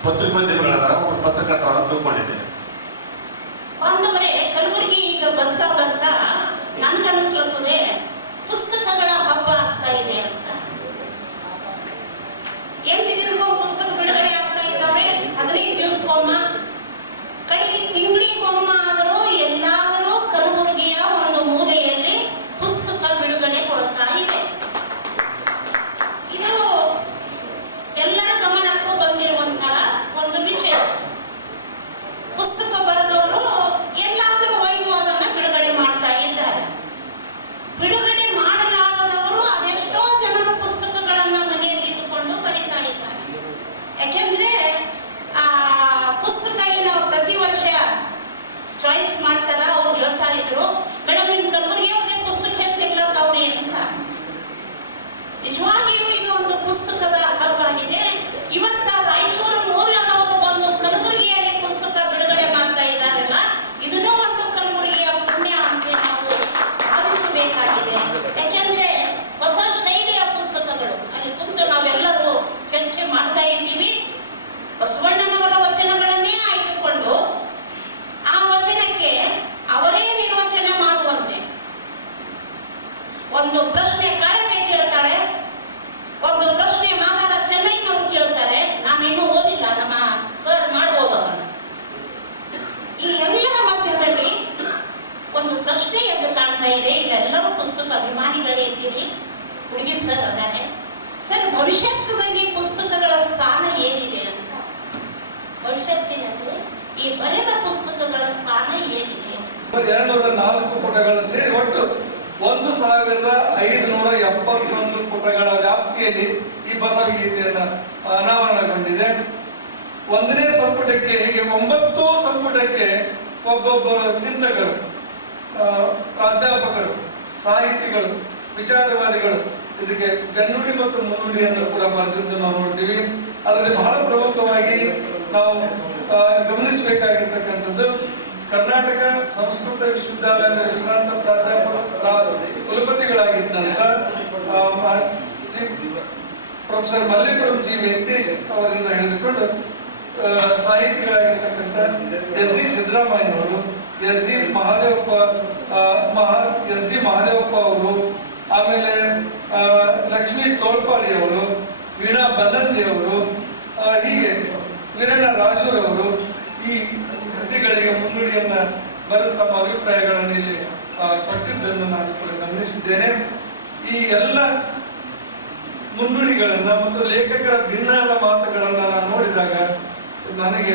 ಪತ್ರಿಕೋದ್ಯಮಿಗಳಾದ ಒಬ್ಬರು ಪತ್ರಕರ್ತರ ತಿಳ್ಕೊಂಡಿದ್ದೆ. ಬಾಂಧವರೇ, ಕಲಬುರಗಿ ಈಗ ಬರ್ತಾ ಬರ್ತಾ ನನ್ಗನ್ನಿಸ್ಲತ್ತದೆ ಪುಸ್ತಕಗಳ ಹಬ್ಬ ಆಗ್ತಾ ಇದೆ ಅಂತ. 8 ದಿನಕ್ಕೊಮ್ಮೆ ಪುಸ್ತಕ ಬಿಡುಗಡೆ ಆಗ್ತಾ ಇದ್ದಾವೆ, 15 ದಿವಸಕ್ಕೊಮ್ಮ, ಕಡೆಗೆ ತಿಂಗಳಿಗೊಮ್ಮ ಆದರೂ ಎಲ್ಲಾದರೂ ಕಲಬುರಗಿಯ ಒಂದು ಮೂಲೆಯಲ್ಲಿ ಪುಸ್ತಕ ಬಿಡುಗಡೆ ಕೊಡ್ತಾ ಇದೆ. ಇದು ಎಲ್ಲರ ಗಮನಕ್ಕೂ ಬಂದಿರುವಂತಹ ಒಂದು ವಿಷಯ. ಪುಸ್ತಕ ಬರೆದವರು ಎಲ್ಲಾದರೂ ಒಯ್ದು ಅದನ್ನ ಬಿಡುಗಡೆ ಮಾಡ್ತಾ ಇದ್ದಾರೆ. ಬಿಡುಗಡೆ ಮಾಡಲಾಗದವರು ಅದೆಷ್ಟೋ ಜನರು ಪುಸ್ತಕಗಳನ್ನ ಮನೆಯಲ್ಲಿ ಇಟ್ಟುಕೊಂಡು ಬರೀತಾ ಇದ್ದಾರೆ. ಯಾಕೆಂದ್ರೆ ಆ ಪುಸ್ತಕ ಏನು ಪ್ರತಿ ವರ್ಷ ಚಾಯ್ಸ್ ಮಾಡ್ತಾರ, ಅವ್ರು ಹೇಳ್ತಾ ಇದ್ರು, ಮೇಡಮ್ ನಿಮ್ ಕಲಬುರಗಿ ಯಾವುದೇ ಪುಸ್ತಕ ಹೆಸರಿಲ್ಲದವ್ರಿ ಅಂತ. ನಿಜವಾಗಿಯೂ ಇದು ಒಂದು ಪುಸ್ತಕದ ಹಬ್ಬವಾಗಿದೆ. ಇವತ್ತ ರಾಯಚೂರು ಮೂಲದವರು ಬಂದು ಕಲಬುರಗಿಯಲ್ಲಿ ಪುಸ್ತಕ ಬಿಡುಗಡೆ ಮಾಡ್ತಾ ಇದ್ದಾರಲ್ಲ, ಇದನ್ನೂ ಒಂದು ಕಲಬುರಗಿಯ ಪುಣ್ಯ ಅಂತ ನಾವು ಭಾವಿಸಬೇಕಾಗಿದೆ. ಯಾಕೆಂದ್ರೆ ಹೊಸ ಶೈಲಿಯ ಪುಸ್ತಕಗಳು ಅಲ್ಲಿ ಕುಂತು ನಾವೆಲ್ಲರೂ ಚರ್ಚೆ ಮಾಡ್ತಾ ಇದ್ದೀವಿ. ಬಸವಣ್ಣನವರ ವಚನಗಳನ್ನೇ ಆಯ್ದುಕೊಂಡು ಆ ವಚನಕ್ಕೆ ಅವರೇ ನಿರ್ವಚನ ಮಾಡುವಂತೆ ಒಂದು ಪ್ರಶ್ನೆ ಕಾಳಗೆ ಕೇಳ್ತಾಳೆ, ಒಂದು ಪ್ರಶ್ನೆ ಮಾತಾಡ ಚೆನ್ನೈನವರು ಕೇಳ್ತಾರೆ. ನಾನು ಇನ್ನೂ ಓದಿಲ್ಲ, ನಮ್ಮ ಸರ್ ಮಾಡ್ಬೋದು ಅದನ್ನು. ಈ ಎಲ್ಲರ ಮಧ್ಯದಲ್ಲಿ ಒಂದು ಪ್ರಶ್ನೆ ಎದ್ದು ಕಾಣ್ತಾ ಇದೆ. ಇಲ್ಲೆಲ್ಲರೂ ಪುಸ್ತಕ ಅಭಿಮಾನಿಗಳೇ ಇದ್ದೀರಿ. ಹುಡುಗಿ ಸರ್ ಅದಾರೆ. ಸರ್, ಭವಿಷ್ಯದಲ್ಲಿ ಪುಸ್ತಕಗಳ ಸ್ಥಾನ ಏನಿದೆ ಅಂತ, ಭವಿಷ್ಯತ್ತಿನಲ್ಲಿ ಈ ಬರೆದ ಪುಸ್ತಕಗಳ ಸ್ಥಾನ ಏನಿದೆ? 204 ಪುಟಗಳು ಸೇರಿ ಒಟ್ಟು 1571 ಪುಟಗಳ ವ್ಯಾಪ್ತಿಯಲ್ಲಿ ಈ ಬಸವಗೀತೆಯನ್ನು ಅನಾವರಣಗೊಂಡಿದೆ. 1ನೇ ಸಂಪುಟಕ್ಕೆ ಹೀಗೆ 9 ಸಂಪುಟಕ್ಕೆ ಒಬ್ಬೊಬ್ಬ ಚಿಂತಕರು, ಪ್ರಾಧ್ಯಾಪಕರು, ಸಾಹಿತಿಗಳು, ವಿಚಾರವಾದಿಗಳು ಇದಕ್ಕೆ ಗನ್ನುಡಿ ಮತ್ತು ಮುನ್ನುಡಿಯನ್ನು ಕೂಡ ಬರೆದಿದ್ದು ನಾವು ನೋಡ್ತೀವಿ. ಅದರಲ್ಲಿ ಬಹಳ ಪ್ರಮುಖವಾಗಿ ನಾವು ಗಮನಿಸಬೇಕಾಗಿರ್ತಕ್ಕಂಥದ್ದು ಕರ್ನಾಟಕ ಸಂಸ್ಕೃತ ವಿಶ್ವವಿದ್ಯಾಲಯದ ವಿಶ್ರಾಂತ ಕುಲಪತಿಗಳಾಗಿದ್ದಂಥ ಶ್ರೀ ಪ್ರೊಫೆಸರ್ ಮಲ್ಲಿಕುಳಂ ಜಿ ವೆಂಕಟೇಶ್ ಅವರಿಂದ ಹಿಡಿದುಕೊಂಡು ಸಾಹಿತಿಗಳಾಗಿರ್ತಕ್ಕಂಥ ಎಸ್ ಜಿ ಸಿದ್ದರಾಮಯ್ಯನವರು, ಎಸ್ ಜಿ ಮಹಾದೇವಪ್ಪ ಅವರು, ಆಮೇಲೆ ಲಕ್ಷ್ಮೀಶ್ ತೋಳ್ಪಾಡಿ ಅವರು, ವೀಣಾ ಬನ್ನಂಜಿ ಅವರು, ಹೀಗೆ ವೀರಣ್ಣ ರಾಜೂರವರು ಈ ಕೃತಿಗಳಿಗೆ ಮುನ್ನುಡಿಯನ್ನ ಬರೆದು ತಮ್ಮ ಅಭಿಪ್ರಾಯಗಳನ್ನು ಇಲ್ಲಿ ಕೊಟ್ಟಿದ್ದನ್ನು ನಾನು ಕೂಡ ಗಮನಿಸಿದ್ದೇನೆ. ಈ ಎಲ್ಲ ಮುನ್ನುಡಿಗಳನ್ನ ಮತ್ತು ಲೇಖಕರ ಭಿನ್ನಾದ ಮಾತುಗಳನ್ನ ನಾನು ನೋಡಿದಾಗ ನನಗೆ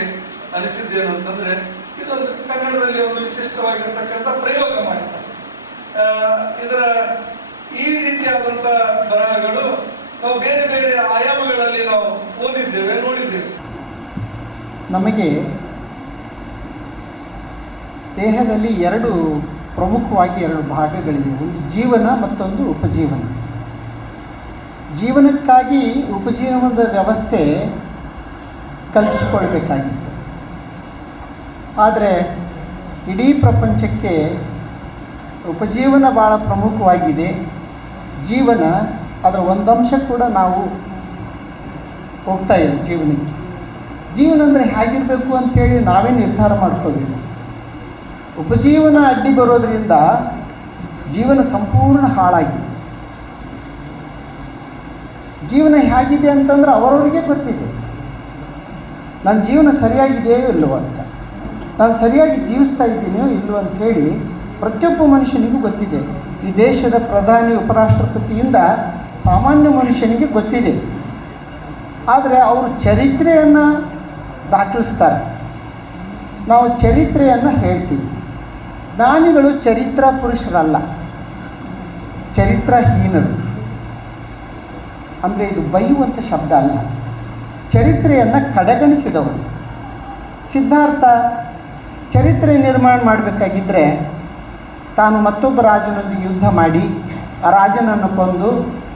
ಅನಿಸಿದ್ದೇನು ಅಂತಂದ್ರೆ, ಇದೊಂದು ಕನ್ನಡದಲ್ಲಿ ಒಂದು ವಿಶಿಷ್ಟವಾಗಿರ್ತಕ್ಕಂಥ ಪ್ರಯೋಗ ಮಾಡಿದ್ದಾರೆ. ಇದರ ಈ ರೀತಿಯಾದಂಥ ಬರಹಗಳು ನಾವು ಬೇರೆ ಬೇರೆ ಆಯಾಮಗಳಲ್ಲಿ ನಾವು ಓದಿದ್ದೇವೆ, ನೋಡಿದ್ದೇವೆ. ನಮಗೆ ದೇಹದಲ್ಲಿ ಪ್ರಮುಖವಾಗಿ ಎರಡು ಭಾಗಗಳಿವೆ. ಒಂದು ಜೀವನ, ಮತ್ತೊಂದು ಉಪಜೀವನ. ಜೀವನಕ್ಕಾಗಿ ಉಪಜೀವನದ ವ್ಯವಸ್ಥೆ ಕಲ್ಪಿಸಿಕೊಳ್ಬೇಕಾಗಿತ್ತು. ಆದರೆ ಇಡೀ ಪ್ರಪಂಚಕ್ಕೆ ಉಪಜೀವನ ಭಾಳ ಪ್ರಮುಖವಾಗಿದೆ. ಜೀವನ ಅದರ ಒಂದಂಶ ಕೂಡ ನಾವು ಹೋಗ್ತಾ ಇಲ್ಲ ಜೀವನಕ್ಕೆ. ಜೀವನ ಅಂದರೆ ಹೇಗಿರಬೇಕು ಅಂಥೇಳಿ ನಾವೇ ನಿರ್ಧಾರ ಮಾಡ್ಕೋಬೇಕು. ಉಪಜೀವನ ಅಡ್ಡಿ ಬರೋದರಿಂದ ಜೀವನ ಸಂಪೂರ್ಣ ಹಾಳಾಗಿದೆ. ಜೀವನ ಹೇಗಿದೆ ಅಂತಂದ್ರೆ ಅವರವರಿಗೆ ಗೊತ್ತಿದೆ, ನನ್ನ ಜೀವನ ಸರಿಯಾಗಿದೆಯೋ ಇಲ್ಲವೋ ಅಂತ, ನಾನು ಸರಿಯಾಗಿ ಜೀವಿಸ್ತಾ ಇದ್ದೀನೋ ಇಲ್ಲವೋ ಅಂಥೇಳಿ ಪ್ರತಿಯೊಬ್ಬ ಮನುಷ್ಯನಿಗೂ ಗೊತ್ತಿದೆ. ಈ ದೇಶದ ಪ್ರಧಾನಿ ಉಪರಾಷ್ಟ್ರಪತಿಯಿಂದ ಸಾಮಾನ್ಯ ಮನುಷ್ಯನಿಗೆ ಗೊತ್ತಿದೆ. ಆದರೆ ಅವರು ಚರಿತ್ರೆಯನ್ನು ದಾಖಲಿಸ್ತಾರೆ, ನಾವು ಚರಿತ್ರೆಯನ್ನು ಹೇಳ್ತೀವಿ. ಜ್ಞಾನಿಗಳು ಚರಿತ್ರ ಪುರುಷರಲ್ಲ, ಚರಿತ್ರಹೀನರು. ಅಂದರೆ ಇದು ಬೈಯುವಂಥ ಶಬ್ದ ಅಲ್ಲ, ಚರಿತ್ರೆಯನ್ನು ಕಡೆಗಣಿಸಿದವರು. ಸಿದ್ಧಾರ್ಥ ಚರಿತ್ರೆ ನಿರ್ಮಾಣ ಮಾಡಬೇಕಾಗಿದ್ದರೆ ತಾನು ಮತ್ತೊಬ್ಬ ರಾಜನೊಂದಿಗೆ ಯುದ್ಧ ಮಾಡಿ ಆ ರಾಜನನ್ನು ಕೊಂದು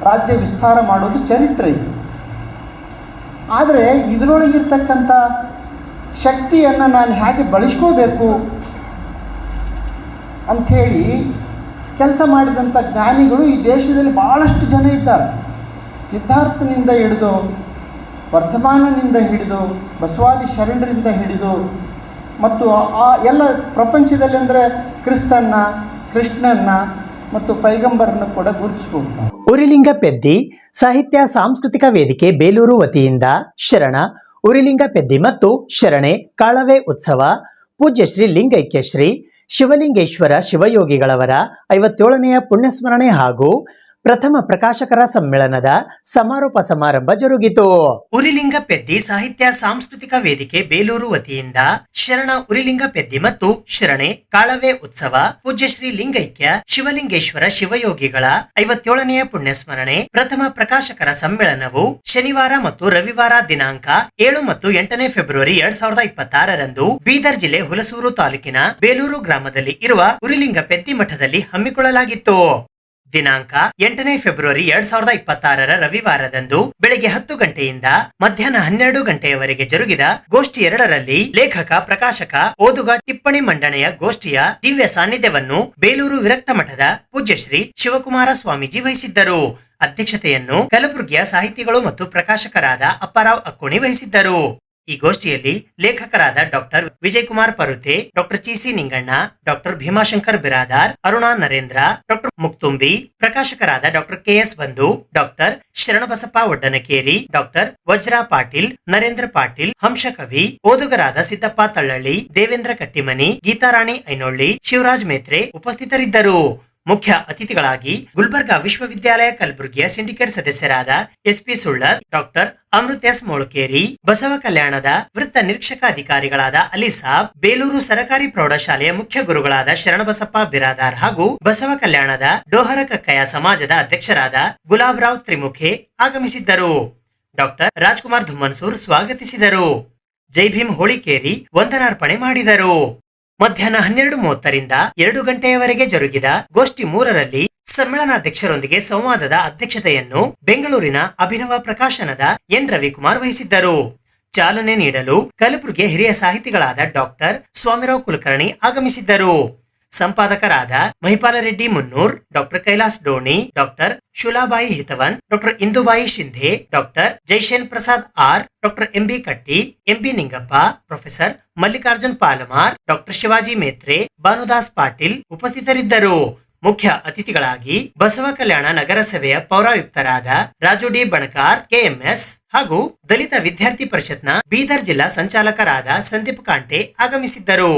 ರಾಜ್ಯ ವಿಸ್ತಾರ ಮಾಡೋದು ಚರಿತ್ರೆ ಇದು. ಆದರೆ ಇದರೊಳಗಿರ್ತಕ್ಕಂಥ ಶಕ್ತಿಯನ್ನು ನಾನು ಹೇಗೆ ಬಳಸ್ಕೋಬೇಕು ಅಂಥೇಳಿ ಕೆಲಸ ಮಾಡಿದಂಥ ಜ್ಞಾನಿಗಳು ಈ ದೇಶದಲ್ಲಿ ಭಾಳಷ್ಟು ಜನ ಇದ್ದಾರೆ. ಸಿದ್ಧಾರ್ಥನಿಂದ ಹಿಡಿದು ವರ್ಧಮಾನನಿಂದ ಹಿಡಿದು ಬಸವಾದಿ ಶರಣರಿಂದ ಹಿಡಿದು ಮತ್ತು ಆ ಎಲ್ಲ ಪ್ರಪಂಚದಲ್ಲಿ ಅಂದರೆ ಕೃಷ್ಣನ್ನ ಮತ್ತು ಪೈಗಂಬರನ್ನು ಕೂಡ ಗುರುತಿಸ್ಬೋದು ನಾವು. ಉರಿಲಿಂಗ ಪೆದ್ದಿ ಸಾಹಿತ್ಯ ಸಾಂಸ್ಕೃತಿಕ ವೇದಿಕೆ ಬೇಲೂರು ವತಿಯಿಂದ ಶರಣ ಉರಿಲಿಂಗ ಪೆದ್ದಿ ಮತ್ತು ಶರಣೆ ಕಾಳವೆ ಉತ್ಸವ ಪೂಜ್ಯ ಶ್ರೀ ಲಿಂಗೈಕ್ಯ ಶ್ರೀ ಶಿವಲಿಂಗೇಶ್ವರ ಶಿವಯೋಗಿಗಳವರ 57ನೆಯ ಪುಣ್ಯಸ್ಮರಣೆ ಹಾಗೂ ಪ್ರಥಮ ಪ್ರಕಾಶಕರ ಸಮ್ಮೇಳನದ ಸಮಾರೋಪ ಸಮಾರಂಭ ಜರುಗಿತು. ಉರಿಲಿಂಗ ಪೆದ್ದಿ ಸಾಹಿತ್ಯ ಸಾಂಸ್ಕೃತಿಕ ವೇದಿಕೆ ಬೇಲೂರು ವತಿಯಿಂದ ಶರಣ ಉರಿಲಿಂಗ ಪೆದ್ದಿ ಮತ್ತು ಶರಣೆ ಕಾಳವೆ ಉತ್ಸವ ಪೂಜ್ಯ ಶ್ರೀ ಲಿಂಗೈಕ್ಯ ಶಿವಲಿಂಗೇಶ್ವರ ಶಿವಯೋಗಿಗಳ 57ನೆಯ ಪುಣ್ಯಸ್ಮರಣೆ ಪ್ರಥಮ ಪ್ರಕಾಶಕರ ಸಮ್ಮೇಳನವು ಶನಿವಾರ ಮತ್ತು ರವಿವಾರ ದಿನಾಂಕ 7 ಮತ್ತು 8ನೇ ಫೆಬ್ರವರಿ 2026ರಂದು ಬೀದರ್ ಜಿಲ್ಲೆ ಹುಲಸೂರು ತಾಲೂಕಿನ ಬೇಲೂರು ಗ್ರಾಮದಲ್ಲಿ ಇರುವ ಉರಿಲಿಂಗ ಪೆದ್ದಿ ಮಠದಲ್ಲಿ ಹಮ್ಮಿಕೊಳ್ಳಲಾಗಿತ್ತು. ದಿನಾಂಕ 8ನೇ ಫೆಬ್ರವರಿ 2026ರ ರವಿವಾರದಂದು ಬೆಳಗ್ಗೆ 10 ಗಂಟೆಯಿಂದ ಮಧ್ಯಾಹ್ನ 12 ಗಂಟೆಯವರೆಗೆ ಜರುಗಿದ ಗೋಷ್ಠಿ 2ರಲ್ಲಿ ಲೇಖಕ, ಪ್ರಕಾಶಕ, ಓದುಗ, ಟಿಪ್ಪಣಿ ಮಂಡನೆಯ ಗೋಷ್ಠಿಯ ದಿವ್ಯ ಸಾನ್ನಿಧ್ಯವನ್ನು ಬೇಲೂರು ವಿರಕ್ತ ಮಠದ ಪೂಜ್ಯ ಶ್ರೀ ಶಿವಕುಮಾರ ಸ್ವಾಮೀಜಿ ವಹಿಸಿದ್ದರು. ಅಧ್ಯಕ್ಷತೆಯನ್ನು ಕಲಬುರಗಿಯ ಸಾಹಿತಿಗಳು ಮತ್ತು ಪ್ರಕಾಶಕರಾದ ಅಪ್ಪಾರಾವ್ ಅಕ್ಕೋಣಿ ವಹಿಸಿದ್ದರು. ಈ ಗೋಷ್ಠಿಯಲ್ಲಿ ಲೇಖಕರಾದ doctor Vijayakumar Parute, doctor Chisi Ninganna, doctor Bhimashankar Biradar, Aruna Narendra, doctor Muktumbi, ಪ್ರಕಾಶಕರಾದ doctor KS Bandhu, doctor Sharanabasappa Oddanakeri, doctor Vajra Patil, Narendra Patil, Hamsakavi, ಓದುಗರಾದ ಸಿದ್ದಪ್ಪ ತಳ್ಳಳ್ಳಿ, ದೇವೇಂದ್ರ ಕಟ್ಟಿಮನಿ, ಗೀತಾರಾಣಿ ಐನೊಳ್ಳಿ, ಶಿವರಾಜ್ ಮೇತ್ರೆ ಉಪಸ್ಥಿತರಿದ್ದರು. ಮುಖ್ಯ ಅತಿಥಿಗಳಾಗಿ ಗುಲ್ಬರ್ಗಾ ವಿಶ್ವವಿದ್ಯಾಲಯ ಕಲಬುರಗಿಯ ಸಿಂಡಿಕೇಟ್ ಸದಸ್ಯರಾದ SP Sullar, doctor Amrit S Molakeri, Basava ಕಲ್ಯಾಣದ ವೃತ್ತ ನಿರೀಕ್ಷಕ ಅಧಿಕಾರಿಗಳಾದ ಅಲಿ ಸಾಬ್, ಬೇಲೂರು ಸರಕಾರಿ ಪ್ರೌಢಶಾಲೆಯ ಮುಖ್ಯ ಗುರುಗಳಾದ ಶರಣಬಸಪ್ಪ ಬಿರಾದಾರ್ ಹಾಗೂ ಬಸವ ಕಲ್ಯಾಣದ ಡೋಹರ ಕಕ್ಕಯ್ಯ ಸಮಾಜದ ಅಧ್ಯಕ್ಷರಾದ ಗುಲಾಬ್ರಾವ್ ತ್ರಿಮುಖೆ ಆಗಮಿಸಿದ್ದರು. ಡಾಕ್ಟರ್ ರಾಜ್ಕುಮಾರ್ ಧುಮ್ಮನ್ಸೂರ್ ಸ್ವಾಗತಿಸಿದರು. ಜೈ ಭೀಮ್ ಹೋಳಿಕೇರಿ ವಂದನಾರ್ಪಣೆ ಮಾಡಿದರು. ಮಧ್ಯಾಹ್ನ 12:30ರಿಂದ 2 ಗಂಟೆಯವರೆಗೆ ಜರುಗಿದ ಗೋಷ್ಠಿ 3ರಲ್ಲಿ ಸಮ್ಮೇಳನಾಧ್ಯಕ್ಷರೊಂದಿಗೆ ಸಂವಾದದ ಅಧ್ಯಕ್ಷತೆಯನ್ನು ಬೆಂಗಳೂರಿನ ಅಭಿನವ ಪ್ರಕಾಶನದ ಎನ್ ರವಿಕುಮಾರ್ ವಹಿಸಿದ್ದರು. ಚಾಲನೆ ನೀಡಲು ಕಲಬುರಗಿಯ ಹಿರಿಯ ಸಾಹಿತಿಗಳಾದ ಡಾಕ್ಟರ್ ಸ್ವಾಮಿರಾವ್ ಕುಲಕರ್ಣಿ ಆಗಮಿಸಿದ್ದರು. ಸಂಪಾದಕರಾದ Mahipala Reddy Munnur, doctor Kailas Doni, doctor Shulabai Hitavan, doctor Indubai Shinde, doctor Jaishen Prasad R, doctor MB Katti, MB Ningappa, professor Mallikarjun Palamar, doctor Shivaji Metre, Bhanudas Patil ಉಪಸ್ಥಿತರಿದ್ದರು. ಮುಖ್ಯ ಅತಿಥಿಗಳಾಗಿ ಬಸವ ಕಲ್ಯಾಣ ನಗರಸಭೆಯ ಪೌರಾಯುಕ್ತರಾದ ರಾಜು ಡಿ ಬಣಕಾರ್ ಕೆಎಂಎಸ್ ಹಾಗೂ ದಲಿತ ವಿದ್ಯಾರ್ಥಿ ಪರಿಷತ್ನ ಬೀದರ್ ಜಿಲ್ಲಾ ಸಂಚಾಲಕರಾದ ಸಂದೀಪ್ ಕಾಂಟೆ ಆಗಮಿಸಿದ್ದರು.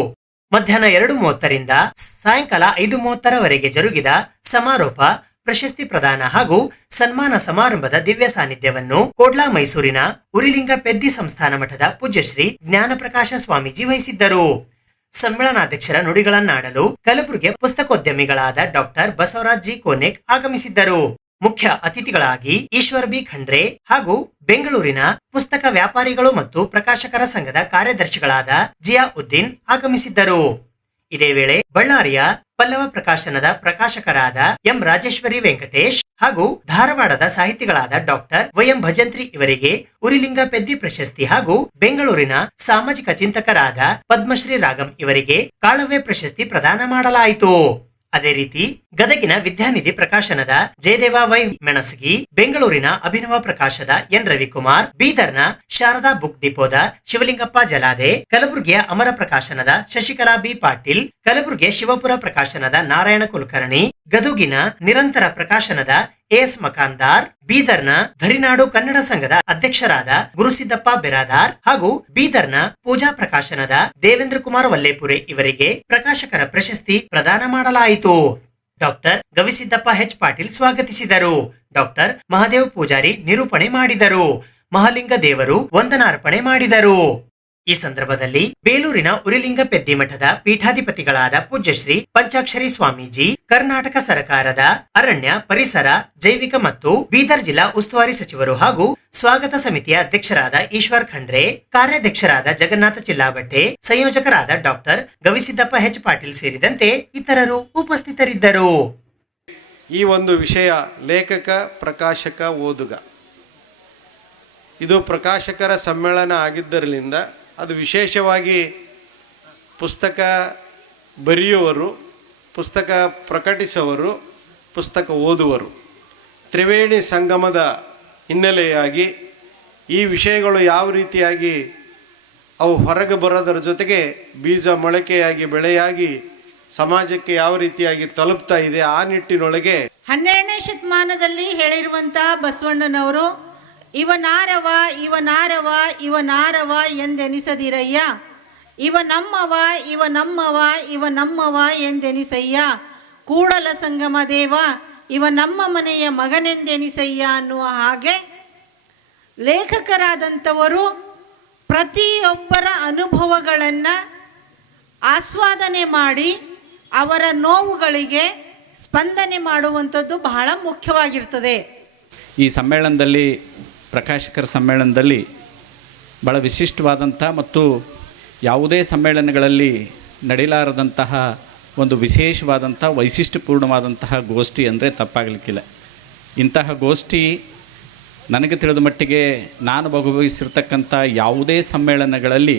ಮಧ್ಯಾಹ್ನ 2:30ರಿಂದ ಸಾಯಂಕಾಲ 5:30ರವರೆಗೆ ಜರುಗಿದ ಸಮಾರೋಪ, ಪ್ರಶಸ್ತಿ ಪ್ರದಾನ ಹಾಗೂ ಸನ್ಮಾನ ಸಮಾರಂಭದ ದಿವ್ಯ ಸಾನ್ನಿಧ್ಯವನ್ನು ಕೋಡ್ಲಾ ಮೈಸೂರಿನ ಉರಿಲಿಂಗ ಪೆದ್ದಿ ಸಂಸ್ಥಾನ ಮಠದ ಪೂಜ್ಯ ಶ್ರೀ ಜ್ಞಾನಪ್ರಕಾಶ ಸ್ವಾಮೀಜಿ ವಹಿಸಿದ್ದರು. ಸಮ್ಮೇಳನಾಧ್ಯಕ್ಷರ ನುಡಿಗಳನ್ನಾಡಲು ಕಲಬುರಗಿಯ ಪುಸ್ತಕೋದ್ಯಮಿಗಳಾದ ಡಾಕ್ಟರ್ ಬಸವರಾಜ್ ಜಿ ಕೋನೆಕ್ ಆಗಮಿಸಿದ್ದರು. ಮುಖ್ಯ ಅತಿಥಿಗಳಾಗಿ ಈಶ್ವರ್ ಬಿ ಖಂಡ್ರೆ ಹಾಗೂ ಬೆಂಗಳೂರಿನ ಪುಸ್ತಕ ವ್ಯಾಪಾರಿಗಳು ಮತ್ತು ಪ್ರಕಾಶಕರ ಸಂಘದ ಕಾರ್ಯದರ್ಶಿಗಳಾದ ಜಿಯಾ ಉದ್ದೀನ್ ಆಗಮಿಸಿದ್ದರು. ಇದೇ ವೇಳೆ ಬಳ್ಳಾರಿಯ ಪಲ್ಲವ ಪ್ರಕಾಶನದ ಪ್ರಕಾಶಕರಾದ ಎಂ ರಾಜೇಶ್ವರಿ ವೆಂಕಟೇಶ್ ಹಾಗೂ ಧಾರವಾಡದ ಸಾಹಿತಿಗಳಾದ ಡಾಕ್ಟರ್ ವೈಎಂ ಭಜಂತ್ರಿ ಇವರಿಗೆ ಉರಿಲಿಂಗ ಪೆದ್ದಿ ಪ್ರಶಸ್ತಿ ಹಾಗೂ ಬೆಂಗಳೂರಿನ ಸಾಮಾಜಿಕ ಚಿಂತಕರಾದ ಪದ್ಮಶ್ರೀ ರಾಗಂ ಇವರಿಗೆ ಕಾಳವ್ಯ ಪ್ರಶಸ್ತಿ ಪ್ರದಾನ ಮಾಡಲಾಯಿತು. ಅದೇ ರೀತಿ ಗದಗಿನ ವಿದ್ಯಾನಿಧಿ ಪ್ರಕಾಶನದ ಜಯದೇವ ವೈ ಮೆಣಸಗಿ, ಬೆಂಗಳೂರಿನ ಅಭಿನವ ಪ್ರಕಾಶದ ಎನ್ ರವಿಕುಮಾರ್, ಬೀದರ್ನ ಶಾರದಾ ಬುಕ್ ಡಿಪೋದ ಶಿವಲಿಂಗಪ್ಪ ಜಲಾದೆ, ಕಲಬುರಗಿಯ ಅಮರ ಪ್ರಕಾಶನದ ಶಶಿಕಲಾ ಬಿ ಪಾಟೀಲ್, ಕಲಬುರಗಿಯ ಶಿವಪುರ ಪ್ರಕಾಶನದ ನಾರಾಯಣ ಕುಲಕರ್ಣಿ, ಗದುಗಿನ ನಿರಂತರ ಪ್ರಕಾಶನದ ಎಸ್ ಮಕಾನ್ದಾರ್, ಬೀದರ್ನ ಧರಿನಾಡು ಕನ್ನಡ ಸಂಘದ ಅಧ್ಯಕ್ಷರಾದ ಗುರುಸಿದ್ದಪ್ಪ ಬೆರಾದಾರ್ ಹಾಗೂ ಬೀದರ್ನ ಪೂಜಾ ಪ್ರಕಾಶನದ ದೇವೇಂದ್ರ ಕುಮಾರ್ ವಲ್ಲೇಪುರೆ ಇವರಿಗೆ ಪ್ರಕಾಶಕರ ಪ್ರಶಸ್ತಿ ಪ್ರದಾನ ಮಾಡಲಾಯಿತು. ಡಾಕ್ಟರ್ ಗವಿಸಿದ್ದಪ್ಪ ಎಚ್ ಪಾಟೀಲ್ ಸ್ವಾಗತಿಸಿದರು. ಡಾಕ್ಟರ್ ಮಹಾದೇವ್ ಪೂಜಾರಿ ನಿರೂಪಣೆ ಮಾಡಿದರು. ಮಹಾಲಿಂಗ ದೇವರು ವಂದನಾರ್ಪಣೆ ಮಾಡಿದರು. ಈ ಸಂದರ್ಭದಲ್ಲಿ ಬೇಲೂರಿನ ಉರಿಲಿಂಗ ಪೆದ್ದಿ ಮಠದ ಪೀಠಾಧಿಪತಿಗಳಾದ ಪೂಜ್ಯಶ್ರೀ ಪಂಚಾಕ್ಷರಿ ಸ್ವಾಮೀಜಿ, ಕರ್ನಾಟಕ ಸರ್ಕಾರದ ಅರಣ್ಯ, ಪರಿಸರ, ಜೈವಿಕ ಮತ್ತು ಬೀದರ್ ಜಿಲ್ಲಾ ಉಸ್ತುವಾರಿ ಸಚಿವರು ಹಾಗೂ ಸ್ವಾಗತ ಸಮಿತಿಯ ಅಧ್ಯಕ್ಷರಾದ ಈಶ್ವರ್ ಖಂಡ್ರೆ, ಕಾರ್ಯಾಧ್ಯಕ್ಷರಾದ ಜಗನ್ನಾಥ ಚಿಲ್ಲಾಬಟ್ಟೆ, ಸಂಯೋಜಕರಾದ ಡಾಕ್ಟರ್ ಗವಿಸಿದ್ದಪ್ಪ ಎಚ್ ಪಾಟೀಲ್ ಸೇರಿದಂತೆ ಇತರರು ಉಪಸ್ಥಿತರಿದ್ದರು. ಈ ಒಂದು ವಿಷಯ ಲೇಖಕ, ಪ್ರಕಾಶಕ, ಓದುಗ, ಇದು ಪ್ರಕಾಶಕರ ಸಮ್ಮೇಳನ ಆಗಿದ್ದರಿಂದ ಅದು ವಿಶೇಷವಾಗಿ ಪುಸ್ತಕ ಬರೆಯುವವರು, ಪುಸ್ತಕ ಪ್ರಕಟಿಸುವವರು, ಪುಸ್ತಕ ಓದುವರು ತ್ರಿವೇಣಿ ಸಂಗಮದ ಹಿನ್ನೆಲೆಯಾಗಿ ಈ ವಿಷಯಗಳು ಯಾವ ರೀತಿಯಾಗಿ ಅವು ಹೊರಗೆ ಬರೋದರ ಜೊತೆಗೆ ಬೀಜ ಮೊಳಕೆಯಾಗಿ ಬೆಳೆಯಾಗಿ ಸಮಾಜಕ್ಕೆ ಯಾವ ರೀತಿಯಾಗಿ ತಲುಪ್ತಾ ಇದೆ, ಆ ನಿಟ್ಟಿನೊಳಗೆ 12ನೇ ಶತಮಾನದಲ್ಲಿ ಹೇಳಿರುವಂತಹ ಬಸವಣ್ಣನವರು ಇವನಾರವ ಇವನಾರವ ಇವನಾರವ ಎಂದೆನಿಸದಿರಯ್ಯ, ಇವ ನಮ್ಮವ ಇವ ನಮ್ಮವ ಇವ ನಮ್ಮವ ಎಂದೆನಿಸಯ್ಯ, ಕೂಡಲ ಸಂಗಮ ದೇವ ಇವ ನಮ್ಮ ಮನೆಯ ಮಗನೆಂದೆನಿಸಯ್ಯ ಅನ್ನುವ ಹಾಗೆ ಲೇಖಕರಾದಂಥವರು ಪ್ರತಿಯೊಬ್ಬರ ಅನುಭವಗಳನ್ನು ಆಸ್ವಾದನೆ ಮಾಡಿ ಅವರ ನೋವುಗಳಿಗೆ ಸ್ಪಂದನೆ ಮಾಡುವಂಥದ್ದು ಬಹಳ ಮುಖ್ಯವಾಗಿರ್ತದೆ. ಈ ಸಮ್ಮೇಳನದಲ್ಲಿ, ಪ್ರಕಾಶಕರ ಸಮ್ಮೇಳನದಲ್ಲಿ ಭಾಳ ವಿಶಿಷ್ಟವಾದಂಥ ಮತ್ತು ಯಾವುದೇ ಸಮ್ಮೇಳನಗಳಲ್ಲಿ ನಡೆಯಲಾರದಂತಹ ಒಂದು ವಿಶೇಷವಾದಂಥ ವೈಶಿಷ್ಟ್ಯಪೂರ್ಣವಾದಂತಹ ಗೋಷ್ಠಿ ಅಂದರೆ ತಪ್ಪಾಗಲಿಕ್ಕಿಲ್ಲ. ಇಂತಹ ಗೋಷ್ಠಿ ನನಗೆ ತಿಳಿದ ಮಟ್ಟಿಗೆ ನಾನು ಭಾಗವಹಿಸಿರ್ತಕ್ಕಂಥ ಯಾವುದೇ ಸಮ್ಮೇಳನಗಳಲ್ಲಿ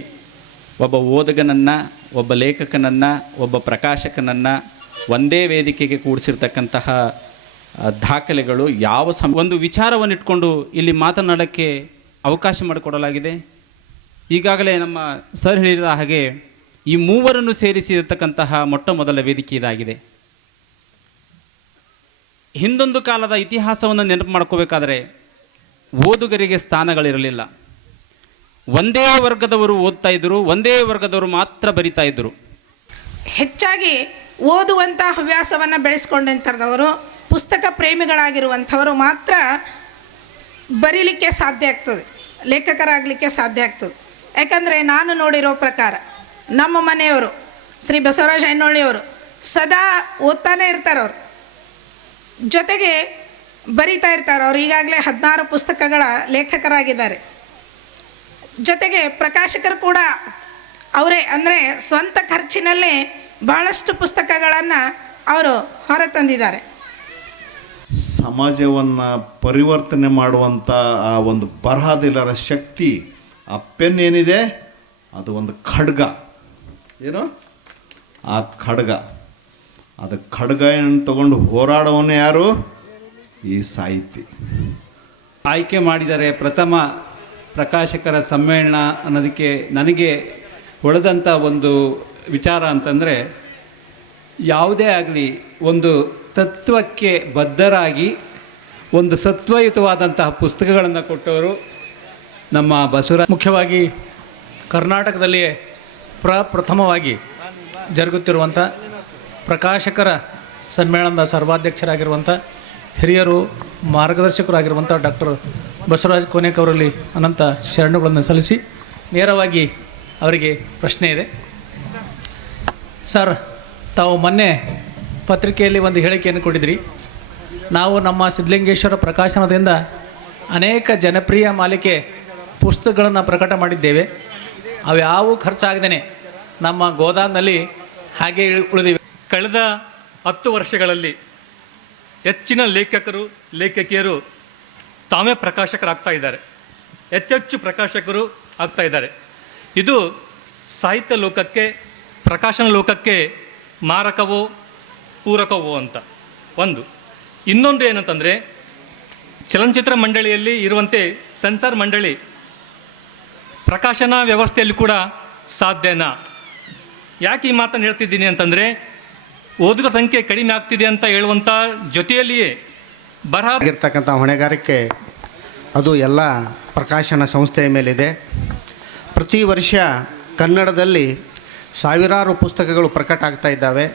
ಒಬ್ಬ ಓದುಗನನ್ನು, ಒಬ್ಬ ಲೇಖಕನನ್ನು, ಒಬ್ಬ ಪ್ರಕಾಶಕನನ್ನು ಒಂದೇ ವೇದಿಕೆಗೆ ಕೂಡಿಸಿರ್ತಕ್ಕಂತಹ ದಾಖಲೆಗಳು ಯಾವ ಒಂದು ವಿಚಾರವನ್ನು ಇಟ್ಕೊಂಡು ಇಲ್ಲಿ ಮಾತನಾಡೋಕ್ಕೆ ಅವಕಾಶ ಮಾಡಿಕೊಡಲಾಗಿದೆ. ಈಗಾಗಲೇ ನಮ್ಮ ಸರ್ ಹೇಳಿದ ಹಾಗೆ ಈ ಮೂವರನ್ನು ಸೇರಿಸಿರ್ತಕ್ಕಂತಹ ಮೊಟ್ಟ ಮೊದಲ ವೇದಿಕೆ ಇದಾಗಿದೆ. ಹಿಂದೊಂದು ಕಾಲದ ಇತಿಹಾಸವನ್ನು ನೆನಪು ಮಾಡ್ಕೋಬೇಕಾದ್ರೆ ಓದುಗರಿಗೆ ಸ್ಥಾನಗಳಿರಲಿಲ್ಲ. ಒಂದೇ ವರ್ಗದವರು ಓದ್ತಾ ಇದ್ದರು, ಒಂದೇ ವರ್ಗದವರು ಮಾತ್ರ ಬರಿತಾ ಇದ್ದರು. ಹೆಚ್ಚಾಗಿ ಓದುವಂಥ ಹವ್ಯಾಸವನ್ನು ಬೆಳೆಸ್ಕೊಂಡಂಥವ್ರು, ಪುಸ್ತಕ ಪ್ರೇಮಿಗಳಾಗಿರುವಂಥವರು ಮಾತ್ರ ಬರೀಲಿಕ್ಕೆ ಸಾಧ್ಯ ಆಗ್ತದೆ, ಲೇಖಕರಾಗಲಿಕ್ಕೆ ಸಾಧ್ಯ ಆಗ್ತದೆ. ಯಾಕಂದರೆ ನಾನು ನೋಡಿರೋ ಪ್ರಕಾರ ನಮ್ಮ ಮನೆಯವರು ಶ್ರೀ ಬಸವರಾಜ ಐನೋಳಿಯವರು ಸದಾ ಓದ್ತಾನೆ ಇರ್ತಾರೆ. ಅವರು ಜೊತೆಗೆ ಬರಿತಾ ಇರ್ತಾರೆ. ಅವರು ಈಗಾಗಲೇ 16 ಪುಸ್ತಕಗಳ ಲೇಖಕರಾಗಿದ್ದಾರೆ. ಜೊತೆಗೆ ಪ್ರಕಾಶಕರು ಕೂಡ ಅವರೇ, ಅಂದರೆ ಸ್ವಂತ ಖರ್ಚಿನಲ್ಲೇ ಭಾಳಷ್ಟು ಪುಸ್ತಕಗಳನ್ನು ಅವರು ಹೊರತಂದಿದ್ದಾರೆ. ಸಮಾಜವನ್ನು ಪರಿವರ್ತನೆ ಮಾಡುವಂಥ ಆ ಒಂದು ಬರಹದಿಲ್ಲರ ಶಕ್ತಿ, ಆ ಪೆನ್ ಏನಿದೆ ಅದು ಒಂದು ಖಡ್ಗ. ಏನು ಆ ಖಡ್ಗ, ಅದು ಖಡ್ಗವನ್ನು ತಗೊಂಡು ಹೋರಾಡೋವನ್ನೇ ಯಾರು? ಈ ಸಾಹಿತಿ. ಆಯ್ಕೆ ಮಾಡಿದರೆ ಪ್ರಥಮ ಪ್ರಕಾಶಕರ ಸಮ್ಮೇಳನ ಅನ್ನೋದಕ್ಕೆ ನನಗೆ ಹೊಳೆದಂಥ ಒಂದು ವಿಚಾರ ಅಂತಂದರೆ, ಯಾವುದೇ ಆಗಲಿ ಒಂದು ತತ್ವಕ್ಕೆ ಬದ್ಧರಾಗಿ ಒಂದು ಸತ್ವಯುತವಾದಂತಹ ಪುಸ್ತಕಗಳನ್ನು ಕೊಟ್ಟವರು ನಮ್ಮ ಬಸವರಾಜ. ಮುಖ್ಯವಾಗಿ ಕರ್ನಾಟಕದಲ್ಲಿಯೇ ಪ್ರಥಮವಾಗಿ ಜರುಗುತ್ತಿರುವಂಥ ಪ್ರಕಾಶಕರ ಸಮ್ಮೇಳನದ ಸರ್ವಾಧ್ಯಕ್ಷರಾಗಿರುವಂಥ ಹಿರಿಯರು, ಮಾರ್ಗದರ್ಶಕರಾಗಿರುವಂಥ ಡಾಕ್ಟರ್ ಬಸವರಾಜ ಕೋನೇಕ್ ಅವರಲ್ಲಿ ಅನಂತ ಶರಣುಗಳನ್ನು ಸಲ್ಲಿಸಿ ನೇರವಾಗಿ ಅವರಿಗೆ ಪ್ರಶ್ನೆ ಇದೆ. ಸರ್, ತಾವು ಮೊನ್ನೆ ಪತ್ರಿಕೆಯಲ್ಲಿ ಒಂದು ಹೇಳಿಕೆಯನ್ನು ಕೊಟ್ಟಿದ್ರಿ. ನಾವು ನಮ್ಮ ಸಿದ್ಧಲಿಂಗೇಶ್ವರ ಪ್ರಕಾಶನದಿಂದ ಅನೇಕ ಜನಪ್ರಿಯ ಮಾಲಿಕೆ ಪುಸ್ತಕಗಳನ್ನು ಪ್ರಕಟ ಮಾಡಿದ್ದೇವೆ. ಅವ್ಯಾವೂ ಖರ್ಚಾಗದೇ ನಮ್ಮ ಗೋದಾಮ್ನಲ್ಲಿ ಹಾಗೆ ಉಳಿದಿವೆ. ಕಳೆದ 10 ವರ್ಷಗಳಲ್ಲಿ ಹೆಚ್ಚಿನ ಲೇಖಕರು ಲೇಖಕಿಯರು ತಾವೇ ಪ್ರಕಾಶಕರಾಗ್ತಾ ಇದ್ದಾರೆ, ಹೆಚ್ಚೆಚ್ಚು ಪ್ರಕಾಶಕರು ಆಗ್ತಾ ಇದ್ದಾರೆ. ಇದು ಸಾಹಿತ್ಯ ಲೋಕಕ್ಕೆ, ಪ್ರಕಾಶನ ಲೋಕಕ್ಕೆ ಮಾರಕವೋ ಪೂರಕವೋ ಅಂತ ಒಂದು. ಇನ್ನೊಂದು ಏನಂತಂದರೆ, ಚಲನಚಿತ್ರ ಮಂಡಳಿಯಲ್ಲಿ ಇರುವಂತೆ ಸೆನ್ಸಾರ್ ಮಂಡಳಿ ಪ್ರಕಾಶನ ವ್ಯವಸ್ಥೆಯಲ್ಲಿ ಕೂಡ ಸಾಧ್ಯನಾ? ಯಾಕೆ ಈ ಮಾತನ್ನು ಹೇಳ್ತಿದ್ದೀನಿ ಅಂತಂದರೆ, ಓದುಗರ ಸಂಖ್ಯೆ ಕಡಿಮೆ ಆಗ್ತಿದೆ ಅಂತ ಹೇಳುವಂಥ ಜೊತೆಯಲ್ಲಿಯೇ ಆಗಿರ್ತಕ್ಕಂಥ ಹೊಣೆಗಾರಿಕೆ ಅದು ಎಲ್ಲ ಪ್ರಕಾಶನ ಸಂಸ್ಥೆಯ ಮೇಲಿದೆ. ಪ್ರತಿ ವರ್ಷ ಕನ್ನಡದಲ್ಲಿ ಸಾವಿರಾರು ಪುಸ್ತಕಗಳು ಪ್ರಕಟ ಆಗ್ತಾ ಇದ್ದಾವೆ.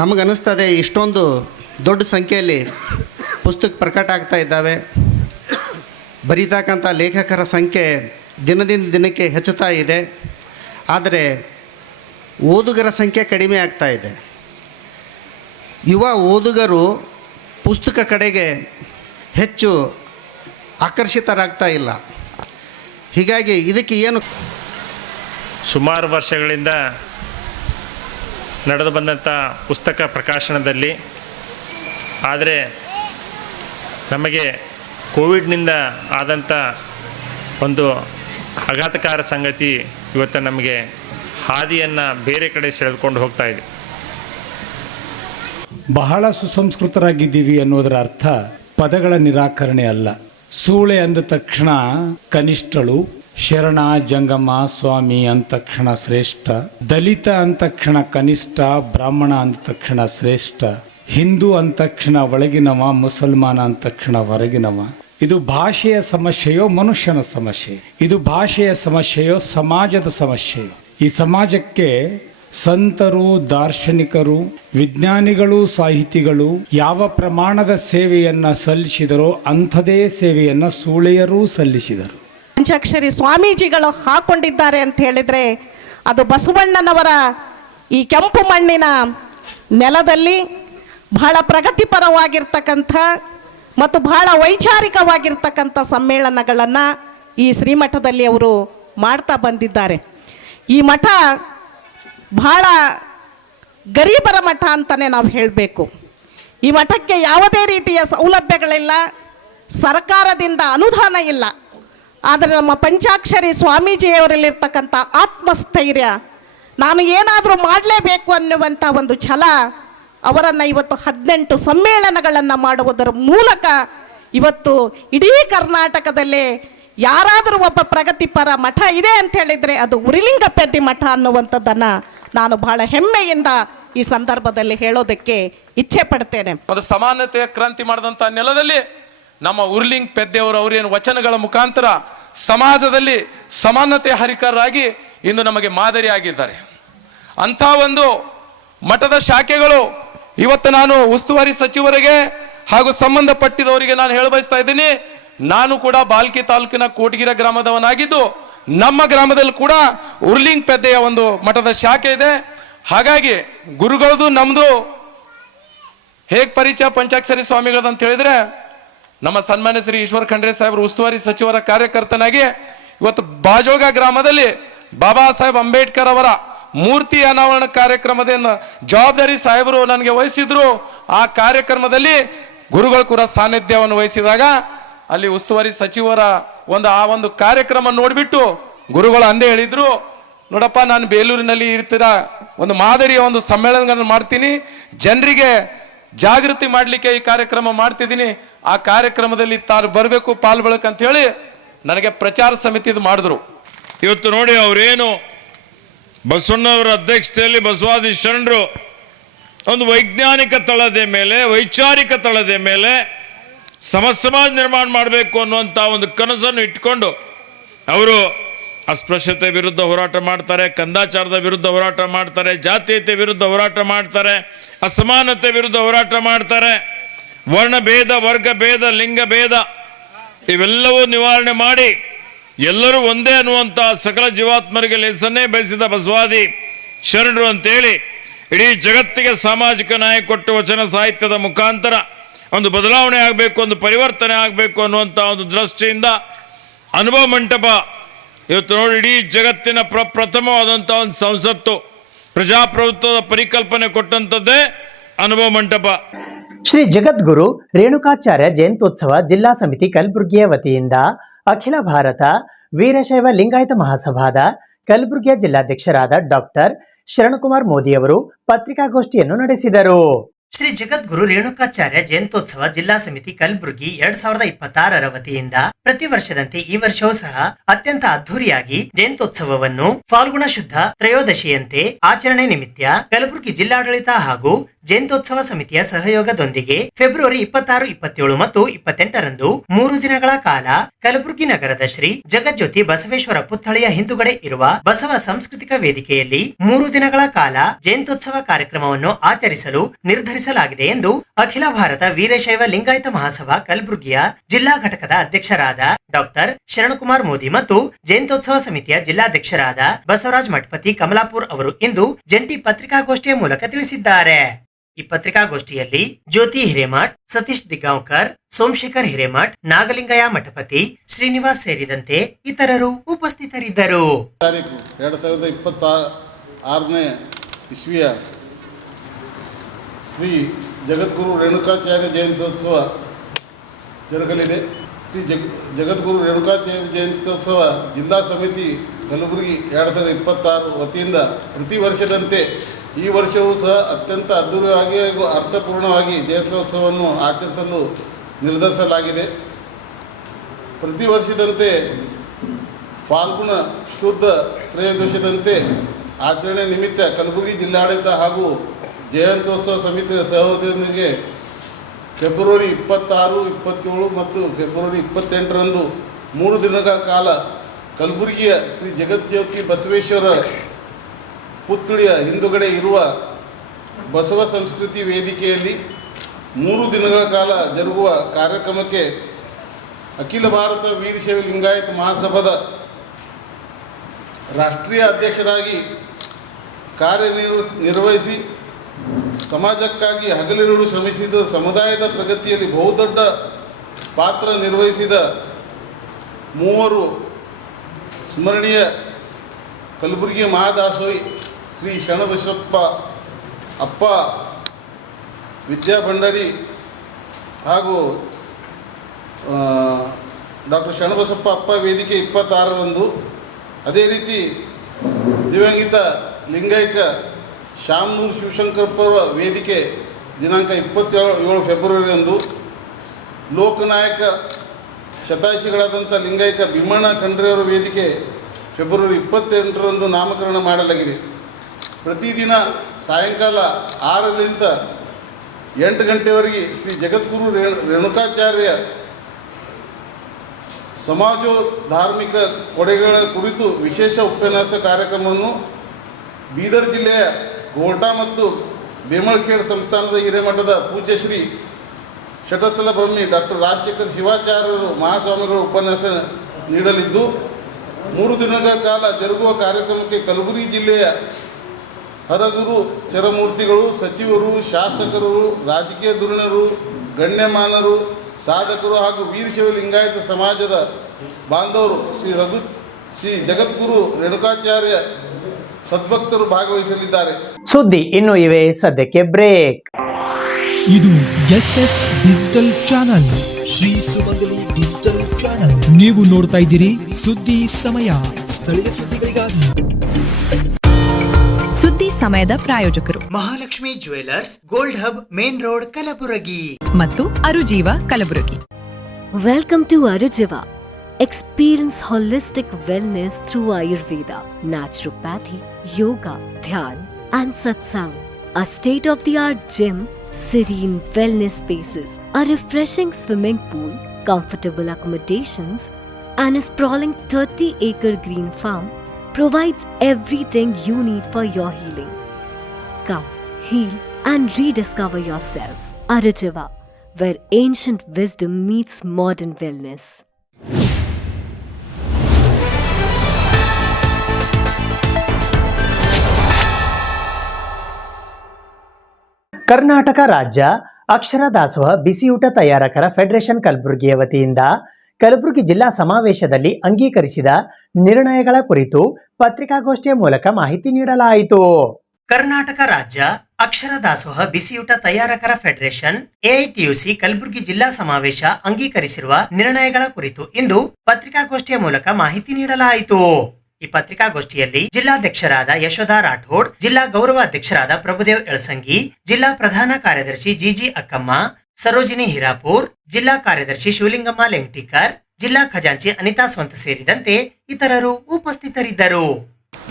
ನಮಗನ್ನಿಸ್ತದೆ ಇಷ್ಟೊಂದು ದೊಡ್ಡ ಸಂಖ್ಯೆಯಲ್ಲಿ ಪುಸ್ತಕ ಪ್ರಕಟ ಆಗ್ತಾ ಇದ್ದಾವೆ, ಬರೀತಕ್ಕಂಥ ಲೇಖಕರ ಸಂಖ್ಯೆ ದಿನದಿಂದ ದಿನಕ್ಕೆ ಹೆಚ್ಚುತ್ತಾ ಇದೆ, ಆದರೆ ಓದುಗರ ಸಂಖ್ಯೆ ಕಡಿಮೆ ಆಗ್ತಾ ಇದೆ. ಯುವ ಓದುಗರು ಪುಸ್ತಕ ಕಡೆಗೆ ಹೆಚ್ಚು ಆಕರ್ಷಿತರಾಗ್ತಾ ಇಲ್ಲ. ಹೀಗಾಗಿ ಇದಕ್ಕೆ ಏನು ಸುಮಾರು ವರ್ಷಗಳಿಂದ ನಡೆದು ಬಂದಂಥ ಪುಸ್ತಕ ಪ್ರಕಾಶನದಲ್ಲಿ, ಆದರೆ ನಮಗೆ ಕೋವಿಡ್ನಿಂದ ಆದಂಥ ಒಂದು ಆಘಾತಕಾರ ಸಂಗತಿ ಇವತ್ತು ನಮಗೆ ಹಾದಿಯನ್ನು ಬೇರೆ ಕಡೆ ಸೆಳೆದುಕೊಂಡು ಹೋಗ್ತಾ ಇದೆ. ಬಹಳ ಸುಸಂಸ್ಕೃತರಾಗಿದ್ದೀವಿ ಅನ್ನೋದರ ಅರ್ಥ ಪದಗಳ ನಿರಾಕರಣೆ ಅಲ್ಲ. ಸೂಳೆ ಅಂದ ತಕ್ಷಣ ಕನಿಷ್ಠಳು, ಶರಣ ಜಂಗಮ ಸ್ವಾಮಿ ಅಂದ ತಕ್ಷಣ ಶ್ರೇಷ್ಠ, ದಲಿತ ಅಂದ ತಕ್ಷಣ ಕನಿಷ್ಠ, ಬ್ರಾಹ್ಮಣ ಅಂದ ತಕ್ಷಣ ಶ್ರೇಷ್ಠ, ಹಿಂದೂ ಅಂದ ತಕ್ಷಣ ಒಳಗಿನವ, ಮುಸಲ್ಮಾನ ಅಂದ ತಕ್ಷಣ ಹೊರಗಿನವ. ಇದು ಭಾಷೆಯ ಸಮಸ್ಯೆಯೋ ಮನುಷ್ಯನ ಸಮಸ್ಯೆ? ಇದು ಭಾಷೆಯ ಸಮಸ್ಯೆಯೋ ಸಮಾಜದ ಸಮಸ್ಯೆಯೋ? ಈ ಸಮಾಜಕ್ಕೆ ಸಂತರು, ದಾರ್ಶನಿಕರು, ವಿಜ್ಞಾನಿಗಳು, ಸಾಹಿತಿಗಳು ಯಾವ ಪ್ರಮಾಣದ ಸೇವೆಯನ್ನು ಸಲ್ಲಿಸಿದರೋ ಅಂಥದೇ ಸೇವೆಯನ್ನು ಸೂಳೆಯರೂ ಸಲ್ಲಿಸಿದರು. ಪಂಚಾಕ್ಷರಿ ಸ್ವಾಮೀಜಿಗಳು ಹಾಕೊಂಡಿದ್ದಾರೆ ಅಂತ ಹೇಳಿದರೆ ಅದು ಬಸವಣ್ಣನವರ ಈ ಕೆಂಪು ಮಣ್ಣಿನ ನೆಲದಲ್ಲಿ ಬಹಳ ಪ್ರಗತಿಪರವಾಗಿರ್ತಕ್ಕಂಥ ಮತ್ತು ಬಹಳ ವೈಚಾರಿಕವಾಗಿರ್ತಕ್ಕಂಥ ಸಮ್ಮೇಳನಗಳನ್ನು ಈ ಶ್ರೀಮಠದಲ್ಲಿ ಅವರು ಮಾಡ್ತಾ ಬಂದಿದ್ದಾರೆ. ಈ ಮಠ ಬಹಳ ಗರೀಬರ ಮಠ ಅಂತಲೇ ನಾವು ಹೇಳಬೇಕು. ಈ ಮಠಕ್ಕೆ ಯಾವುದೇ ರೀತಿಯ ಸೌಲಭ್ಯಗಳಿಲ್ಲ, ಸರ್ಕಾರದಿಂದ ಅನುದಾನ ಇಲ್ಲ. ಆದರೆ ನಮ್ಮ ಪಂಚಾಕ್ಷರಿ ಸ್ವಾಮೀಜಿಯವರಲ್ಲಿರ್ತಕ್ಕಂಥ ಆತ್ಮಸ್ಥೈರ್ಯ, ನಾನು ಏನಾದರೂ ಮಾಡಲೇಬೇಕು ಅನ್ನುವಂಥ ಒಂದು ಛಲ ಅವರನ್ನು ಇವತ್ತು 18 ಸಮ್ಮೇಳನಗಳನ್ನು ಮಾಡುವುದರ ಮೂಲಕ ಇವತ್ತು ಇಡೀ ಕರ್ನಾಟಕದಲ್ಲೇ ಯಾರಾದರೂ ಒಬ್ಬ ಪ್ರಗತಿಪರ ಮಠ ಇದೆ ಅಂತ ಹೇಳಿದರೆ ಅದು ಉರಿಲಿಂಗಪೆದ್ದಿ ಮಠ ಅನ್ನುವಂಥದ್ದನ್ನು ನಾನು ಬಹಳ ಹೆಮ್ಮೆಯಿಂದ ಈ ಸಂದರ್ಭದಲ್ಲಿ ಹೇಳೋದಕ್ಕೆ ಇಚ್ಛೆ ಪಡ್ತೇನೆ. ಒಂದು ಸಮಾನತೆಯ ಕ್ರಾಂತಿ ಮಾಡಿದಂಥ ನೆಲದಲ್ಲಿ ನಮ್ಮ ಉರ್ಲಿಂಗ್ ಪೆದ್ದೆಯವರು ಅವರೇನು ವಚನಗಳ ಮುಖಾಂತರ ಸಮಾಜದಲ್ಲಿ ಸಮಾನತೆ ಹರಿಕಾರರಾಗಿ ಇಂದು ನಮಗೆ ಮಾದರಿಯಾಗಿದ್ದಾರೆ. ಅಂಥ ಒಂದು ಮಠದ ಶಾಖೆಗಳು ಇವತ್ತು ನಾನು ಉಸ್ತುವಾರಿ ಸಚಿವರಿಗೆ ಹಾಗೂ ಸಂಬಂಧಪಟ್ಟಿದವರಿಗೆ ನಾನು ಹೇಳಬಯಸ್ತಾ ಇದ್ದೀನಿ. ನಾನು ಕೂಡ ಬಾಲ್ಕಿ ತಾಲೂಕಿನ ಕೋಟಗಿರ ಗ್ರಾಮದವನಾಗಿದ್ದು ನಮ್ಮ ಗ್ರಾಮದಲ್ಲಿ ಕೂಡ ಉರ್ಲಿಂಗ್ ಪೆದ್ದೆಯ ಒಂದು ಮಠದ ಶಾಖೆ ಇದೆ. ಹಾಗಾಗಿ ಗುರುಗಳದು ನಮ್ಮದು ಹೇಗೆ ಪರಿಚಯ ಪಂಚಾಕ್ಷರಿ ಸ್ವಾಮಿಗಳದ್ದು ಅಂತ ಹೇಳಿದ್ರೆ, ನಮ್ಮ ಸನ್ಮಾನ್ಯ ಶ್ರೀ ಈಶ್ವರ್ ಖಂಡ್ರೆ ಸಾಹೇಬರು ಉಸ್ತುವಾರಿ ಸಚಿವರ ಕಾರ್ಯಕರ್ತನಾಗಿ ಇವತ್ತು ಬಾಜೋಗ ಗ್ರಾಮದಲ್ಲಿ ಬಾಬಾ ಸಾಹೇಬ್ ಅಂಬೇಡ್ಕರ್ ಅವರ ಮೂರ್ತಿ ಅನಾವರಣ ಕಾರ್ಯಕ್ರಮದ ಜವಾಬ್ದಾರಿ ಸಾಹೇಬರು ನನಗೆ ವಹಿಸಿದ್ರು. ಆ ಕಾರ್ಯಕ್ರಮದಲ್ಲಿ ಗುರುಗಳು ಕೂಡ ಸಾನ್ನಿಧ್ಯವನ್ನು ವಹಿಸಿದಾಗ ಅಲ್ಲಿ ಉಸ್ತುವಾರಿ ಸಚಿವರ ಆ ಒಂದು ಕಾರ್ಯಕ್ರಮ ನೋಡಿಬಿಟ್ಟು ಗುರುಗಳು ಅಂದೇ ಹೇಳಿದ್ರು, ನೋಡಪ್ಪ ನಾನು ಬೇಲೂರಿನಲ್ಲಿ ಇರ್ತೀರ ಒಂದು ಮಾದರಿಯ ಒಂದು ಸಮ್ಮೇಳನಗಳನ್ನು ಮಾಡ್ತೀನಿ, ಜನರಿಗೆ ಜಾಗೃತಿ ಮಾಡಲಿಕ್ಕೆ ಈ ಕಾರ್ಯಕ್ರಮ ಮಾಡ್ತಿದ್ದೀನಿ, ಆ ಕಾರ್ಯಕ್ರಮದಲ್ಲಿ ತಾನು ಬರಬೇಕು ಪಾಲ್ಗೊಳ್ಳಕ್ಕೆ ಹೇಳಿ ನನಗೆ ಪ್ರಚಾರ ಸಮಿತಿದು ಮಾಡಿದ್ರು. ಇವತ್ತು ನೋಡಿ ಅವರೇನು ಬಸವಣ್ಣವರ ಅಧ್ಯಕ್ಷತೆಯಲ್ಲಿ ಬಸವಾದಿ ಶರಣರು ಒಂದು ವೈಜ್ಞಾನಿಕ ತಳದ ಮೇಲೆ, ವೈಚಾರಿಕ ತಳದ ಮೇಲೆ ಸಮಾಜ ನಿರ್ಮಾಣ ಮಾಡಬೇಕು ಅನ್ನುವಂಥ ಒಂದು ಕನಸನ್ನು ಇಟ್ಕೊಂಡು ಅವರು ಅಸ್ಪೃಶ್ಯತೆ ವಿರುದ್ಧ ಹೋರಾಟ ಮಾಡ್ತಾರೆ, ಕಂದಾಚಾರದ ವಿರುದ್ಧ ಹೋರಾಟ ಮಾಡ್ತಾರೆ, ಜಾತೀಯತೆ ವಿರುದ್ಧ ಹೋರಾಟ ಮಾಡ್ತಾರೆ, ಅಸಮಾನತೆ ವಿರುದ್ಧ ಹೋರಾಟ ಮಾಡ್ತಾರೆ, ವರ್ಣಭೇದ, ವರ್ಗಭೇದ, ಲಿಂಗಭೇದ ಇವೆಲ್ಲವೂ ನಿವಾರಣೆ ಮಾಡಿ ಎಲ್ಲರೂ ಒಂದೇ ಅನ್ನುವಂಥ ಸಕಲ ಜೀವಾತ್ಮರಿಗೆ ಲೇಸನ್ನೇ ಬಯಸಿದ ಬಸವಾದಿ ಶರಣರು ಅಂತೇಳಿ ಇಡೀ ಜಗತ್ತಿಗೆ ಸಾಮಾಜಿಕ ನ್ಯಾಯ ಕೊಟ್ಟು ವಚನ ಸಾಹಿತ್ಯದ ಮುಖಾಂತರ ಒಂದು ಬದಲಾವಣೆ ಆಗಬೇಕು, ಒಂದು ಪರಿವರ್ತನೆ ಆಗಬೇಕು ಅನ್ನುವಂಥ ಒಂದು ದೃಷ್ಟಿಯಿಂದ ಅನುಭವ ಮಂಟಪ ಇವತ್ತು ನೋಡಿ ಇಡೀ ಜಗತ್ತಿನ ಪ್ರಥಮವಾದಂಥ ಒಂದು ಸಂಸತ್ತು ಪ್ರಜಾಪ್ರಭುತ್ವದ ಪರಿಕಲ್ಪನೆ ಕೊಟ್ಟಂಥದ್ದೇ ಅನುಭವ ಮಂಟಪ. ಶ್ರೀ ಜಗದ್ಗುರು ರೇಣುಕಾಚಾರ್ಯ ಜಯಂತ್ಯೋತ್ಸವ ಜಿಲ್ಲಾ ಸಮಿತಿ ಕಲಬುರಗಿಯ ವತಿಯಿಂದ ಅಖಿಲ ಭಾರತ ವೀರಶೈವ ಲಿಂಗಾಯತ ಮಹಾಸಭಾದ ಕಲಬುರಗಿಯ ಜಿಲ್ಲಾಧ್ಯಕ್ಷರಾದ ಡಾಕ್ಟರ್ ಶರಣಕುಮಾರ್ ಮೋದಿಯವರು ಪತ್ರಿಕಾಗೋಷ್ಠಿಯನ್ನು ನಡೆಸಿದರು. ಶ್ರೀ ಜಗದ್ಗುರು ರೇಣುಕಾಚಾರ್ಯ ಜಯಂತ್ಯೋತ್ಸವ ಜಿಲ್ಲಾ ಸಮಿತಿ ಕಲಬುರಗಿ 2026 ವತಿಯಿಂದ ಪ್ರತಿ ವರ್ಷದಂತೆ ಈ ವರ್ಷವೂ ಸಹ ಅತ್ಯಂತ ಅದ್ದೂರಿಯಾಗಿ ಜಯಂತ್ಯೋತ್ಸವವನ್ನು ಫಾಲ್ಗುಣ ಶುದ್ಧ ತ್ರಯೋದಶಿಯಂತೆ ಆಚರಣೆ ನಿಮಿತ್ತ ಕಲಬುರಗಿ ಜಿಲ್ಲಾಡಳಿತ ಹಾಗೂ ಜಯಂತ್ಯೋತ್ಸವ ಸಮಿತಿಯ ಸಹಯೋಗದೊಂದಿಗೆ ಫೆಬ್ರವರಿ 26, 27 ಮತ್ತು 28ರಂದು 3 ದಿನಗಳ ಕಾಲ ಕಲಬುರಗಿ ನಗರದ ಶ್ರೀ ಜಗಜ್ಯೋತಿ ಬಸವೇಶ್ವರ ಪುತ್ಥಳಿಯ ಹಿಂದುಗಡೆ ಇರುವ ಬಸವ ಸಾಂಸ್ಕೃತಿಕ ವೇದಿಕೆಯಲ್ಲಿ 3 ದಿನಗಳ ಕಾಲ ಜಯಂತ್ಯೋತ್ಸವ ಕಾರ್ಯಕ್ರಮವನ್ನು ಆಚರಿಸಲು ನಿರ್ಧರಿಸಲಾಗಿದೆ ಎಂದು ಅಖಿಲ ಭಾರತ ವೀರಶೈವ ಲಿಂಗಾಯತ ಮಹಾಸಭಾ ಕಲಬುರಗಿಯ ಜಿಲ್ಲಾ ಘಟಕದ ಅಧ್ಯಕ್ಷರಾದ ಡಾಕ್ಟರ್ ಶರಣಕುಮಾರ್ ಮೋದಿ ಮತ್ತು ಜಯಂತ್ಯೋತ್ಸವ ಸಮಿತಿಯ ಜಿಲ್ಲಾಧ್ಯಕ್ಷರಾದ ಬಸವರಾಜ್ ಮಠಪತಿ ಕಮಲಾಪುರ್ ಅವರು ಇಂದು ಜಂಟಿ ಪತ್ರಿಕಾಗೋಷ್ಠಿಯ ಮೂಲಕ ತಿಳಿಸಿದ್ದಾರೆ. ಈ ಪತ್ರಿಕಾಗೋಷ್ಠಿಯಲ್ಲಿ ಜ್ಯೋತಿ ಹಿರೇಮಠ್, ಸತೀಶ್ ದಿಗಾಂವ್ಕರ್, ಸೋಮಶೇಖರ್ ಹಿರೇಮಠ್, ನಾಗಲಿಂಗಯ್ಯ ಮಠಪತಿ, ಶ್ರೀನಿವಾಸ್ ಸೇರಿದಂತೆ ಇತರರು ಉಪಸ್ಥಿತರಿದ್ದರು. 2026 ಇಸ್ವಿಯ ಶ್ರೀ ಜಗದ್ಗುರು ರೇಣುಕಾಚಾರ್ಯ ಜಯಂತ್ಯೋತ್ಸವ ಜರುಗಲಿದೆ. ಶ್ರೀ ಜಗದ್ಗುರು ರೇಣುಕಾಚಾರ್ಯ ಜಯಂತ್ಯೋತ್ಸವ ಜಿಲ್ಲಾ ಸಮಿತಿ ಕಲಬುರಗಿ 2026 ವತಿಯಿಂದ ಪ್ರತಿ ವರ್ಷದಂತೆ ಈ ವರ್ಷವೂ ಸಹ ಅತ್ಯಂತ ಅದ್ಧೂರಿಯಾಗಿ ಹಾಗೂ ಅರ್ಥಪೂರ್ಣವಾಗಿ ಜಯಂತ್ಯೋತ್ಸವವನ್ನು ಆಚರಿಸಲು ನಿರ್ಧರಿಸಲಾಗಿದೆ. ಪ್ರತಿ ವರ್ಷದಂತೆ ಫಾಲ್ಗುಣ ಶುದ್ಧ ತ್ರಯೋದಶಿಯಂತೆ ಆಚರಣೆ ನಿಮಿತ್ತ ಕಲಬುರಗಿ ಜಿಲ್ಲಾಡಳಿತ ಹಾಗೂ ಜಯಂತ್ಯೋತ್ಸವ ಸಮಿತಿಯ ಸಹಯೋಗದೊಂದಿಗೆ ಫೆಬ್ರವರಿ 26, 27 ಮತ್ತು ಫೆಬ್ರವರಿ 28ರಂದು 3 ದಿನಗಳ ಕಾಲ ಕಲಬುರಗಿಯ ಶ್ರೀ ಜಗಜ್ಯೋತಿ ಬಸವೇಶ್ವರ ಪುತ್ಥಳಿಯ ಹಿಂದುಗಡೆ ಇರುವ ಬಸವ ಸಂಸ್ಕೃತಿ ವೇದಿಕೆಯಲ್ಲಿ 3 ದಿನಗಳ ಕಾಲ ಜರುಗುವ ಕಾರ್ಯಕ್ರಮಕ್ಕೆ ಅಖಿಲ ಭಾರತ ವೀರಶೈವ ಲಿಂಗಾಯತ ಮಹಾಸಭಾದ ರಾಷ್ಟ್ರೀಯ ಅಧ್ಯಕ್ಷರಾಗಿ ಕಾರ್ಯನಿರ್ವಹಿಸಿ ಸಮಾಜಕ್ಕಾಗಿ ಹಗಲಿರುಳು ಶ್ರಮಿಸಿದ ಸಮುದಾಯದ ಪ್ರಗತಿಯಲ್ಲಿ ಬಹುದೊಡ್ಡ ಪಾತ್ರ ನಿರ್ವಹಿಸಿದ ಮೂವರು ಸ್ಮರಣೀಯ ಕಲಬುರಗಿ ಮಹಾದಾಸೋಹಿ ಶ್ರೀ ಶರಣಬಸಪ್ಪ ಅಪ್ಪ ವಿದ್ಯಾಭಂಡಾರಿ ಹಾಗೂ ಡಾಕ್ಟರ್ ಶರಣಬಸಪ್ಪ ಅಪ್ಪ ವೇದಿಕೆ 26ರಂದು, ಅದೇ ರೀತಿ ದಿವಂಗತ ಲಿಂಗೈಕ ಶಾಮನೂರು ಶಿವಶಂಕರಪ್ಪರ ವೇದಿಕೆ ದಿನಾಂಕ 27 ಫೆಬ್ರವರಿಯಂದು, ಲೋಕನಾಯಕ ಶತಾಯುಷಿಗಳಾದಂಥ ಲಿಂಗೈಕ ಭೀಮಣ್ಣ ಖಂಡ್ರೆಯವರ ವೇದಿಕೆ ಫೆಬ್ರವರಿ 28ರಂದು ನಾಮಕರಣ ಮಾಡಲಾಗಿದೆ. ಪ್ರತಿದಿನ ಸಾಯಂಕಾಲ 6ರಿಂದ 8 ಗಂಟೆವರೆಗೆ ಶ್ರೀ ಜಗದ್ಗುರು ರೇಣುಕಾಚಾರ್ಯ ಸಮಾಜೋಧಾರ್ಮಿಕ ಕೊಡುಗೆಗಳ ಕುರಿತು ವಿಶೇಷ ಉಪನ್ಯಾಸ ಕಾರ್ಯಕ್ರಮವನ್ನು ಬೀದರ್ ಜಿಲ್ಲೆಯ ಘೋಟಾ ಮತ್ತು ಬೇಮಳಖೇಡ್ ಸಂಸ್ಥಾನದ ಹಿರೇಮಠದ ಪೂಜ್ಯ ಶ್ರೀ ಶಟಸ್ಥಲ ಬ್ರಹ್ಮಿ ಡಾಕ್ಟರ್ ರಾಜಶೇಖರ್ ಶಿವಾಚಾರ್ಯರು ಮಹಾಸ್ವಾಮಿಗಳು ಉಪನ್ಯಾಸ ನೀಡಲಿದ್ದು, 3 ದಿನಗಳ ಕಾಲ ಜರುಗುವ ಕಾರ್ಯಕ್ರಮಕ್ಕೆ ಕಲಬುರಗಿ ಜಿಲ್ಲೆಯ ಹರಗುರು ಚರಮೂರ್ತಿಗಳು, ಸಚಿವರು, ಶಾಸಕರು, ರಾಜಕೀಯ ಧುರೀಣರು, ಗಣ್ಯಮಾನರು, ಸಾಧಕರು ಹಾಗೂ ವೀರಶೈವ ಲಿಂಗಾಯತ ಸಮಾಜದ ಬಾಂಧವರು ಶ್ರೀ ಜಗದ್ಗುರು ರೇಣುಕಾಚಾರ್ಯ ಸದ್ಭಕ್ತರು ಭಾಗವಹಿಸಲಿದ್ದಾರೆ. ಸುದ್ದಿ ಇನ್ನು ಇವೆ, ಸದ್ಯಕ್ಕೆ ಬ್ರೇಕ್. ಇದು ಎಸ್ಎಸ್ ಡಿಜಿಟಲ್ ಚಾನಲ್, ಶ್ರೀ ಸುಮಂಗಲಿ ಡಿಜಿಟಲ್ ಚಾನಲ್. ನೀವು ನೋಡ್ತಾ ಇದ್ದೀರಿ ಸುದ್ದಿ ಸಮಯ, ಸ್ಥಳೀಯ ಸುದ್ದಿಗಳಿಗಾಗಿ. ಸುದ್ದಿ ಸಮಯದ ಪ್ರಾಯೋಜಕರು Mahalakshmi jewellers, gold hub, main road, Kalaburagi ಮತ್ತು ಅರುಜೀವ Kalaburagi. Welcome to Arujiva. Experience holistic wellness through Ayurveda, naturopathy, yoga, dhyan, and satsang. A state-of-the-art gym, serene wellness spaces, a refreshing swimming pool, comfortable accommodations, and a sprawling 30-acre green farm provides everything you need for your healing. Come, heal, and rediscover yourself. Arujiva, where ancient wisdom meets modern wellness. Karnataka ರಾಜ್ಯ ಅಕ್ಷರ ದಾಸೋಹ ಬಿಸಿಯೂಟ ತಯಾರಕರ ಫೆಡರೇಷನ್ ಕಲಬುರಗಿಯ ವತಿಯಿಂದ ಕಲಬುರಗಿ ಜಿಲ್ಲಾ ಸಮಾವೇಶದಲ್ಲಿ ಅಂಗೀಕರಿಸಿದ ನಿರ್ಣಯಗಳ ಕುರಿತು ಪತ್ರಿಕಾಗೋಷ್ಠಿಯ ಮೂಲಕ ಮಾಹಿತಿ ನೀಡಲಾಯಿತು. ಕರ್ನಾಟಕ ರಾಜ್ಯ ಅಕ್ಷರ ದಾಸೋಹ ಬಿಸಿಯೂಟ ತಯಾರಕರ ಫೆಡರೇಷನ್ ಎಐಟಿಯುಸಿ ಕಲಬುರಗಿ ಜಿಲ್ಲಾ ಸಮಾವೇಶ ಅಂಗೀಕರಿಸಿರುವ ನಿರ್ಣಯಗಳ ಕುರಿತು ಇಂದು ಪತ್ರಿಕಾಗೋಷ್ಠಿಯ ಮೂಲಕ ಮಾಹಿತಿ ನೀಡಲಾಯಿತು. ಈ ಪತ್ರಿಕಾಗೋಷ್ಠಿಯಲ್ಲಿ ಜಿಲ್ಲಾಧ್ಯಕ್ಷರಾದ ಯಶೋಧಾ ರಾಠೋಡ್, ಜಿಲ್ಲಾ ಗೌರವ ಅಧ್ಯಕ್ಷರಾದ ಪ್ರಭುದೇವ್ ಎಳಸಂಗಿ, ಜಿಲ್ಲಾ ಪ್ರಧಾನ ಕಾರ್ಯದರ್ಶಿ ಜಿಜಿ ಅಕ್ಕಮ್ಮ, ಸರೋಜಿನಿ ಹಿರಾಪುರ್, ಜಿಲ್ಲಾ ಕಾರ್ಯದರ್ಶಿ ಶಿವಲಿಂಗಮ್ಮ ಲೆಂಗ್ಟಿಕರ್, ಜಿಲ್ಲಾ ಖಜಾಂಚಿ ಅನಿತಾ ಸ್ವಂತ ಸೇರಿದಂತೆ ಇತರರು ಉಪಸ್ಥಿತರಿದ್ದರು.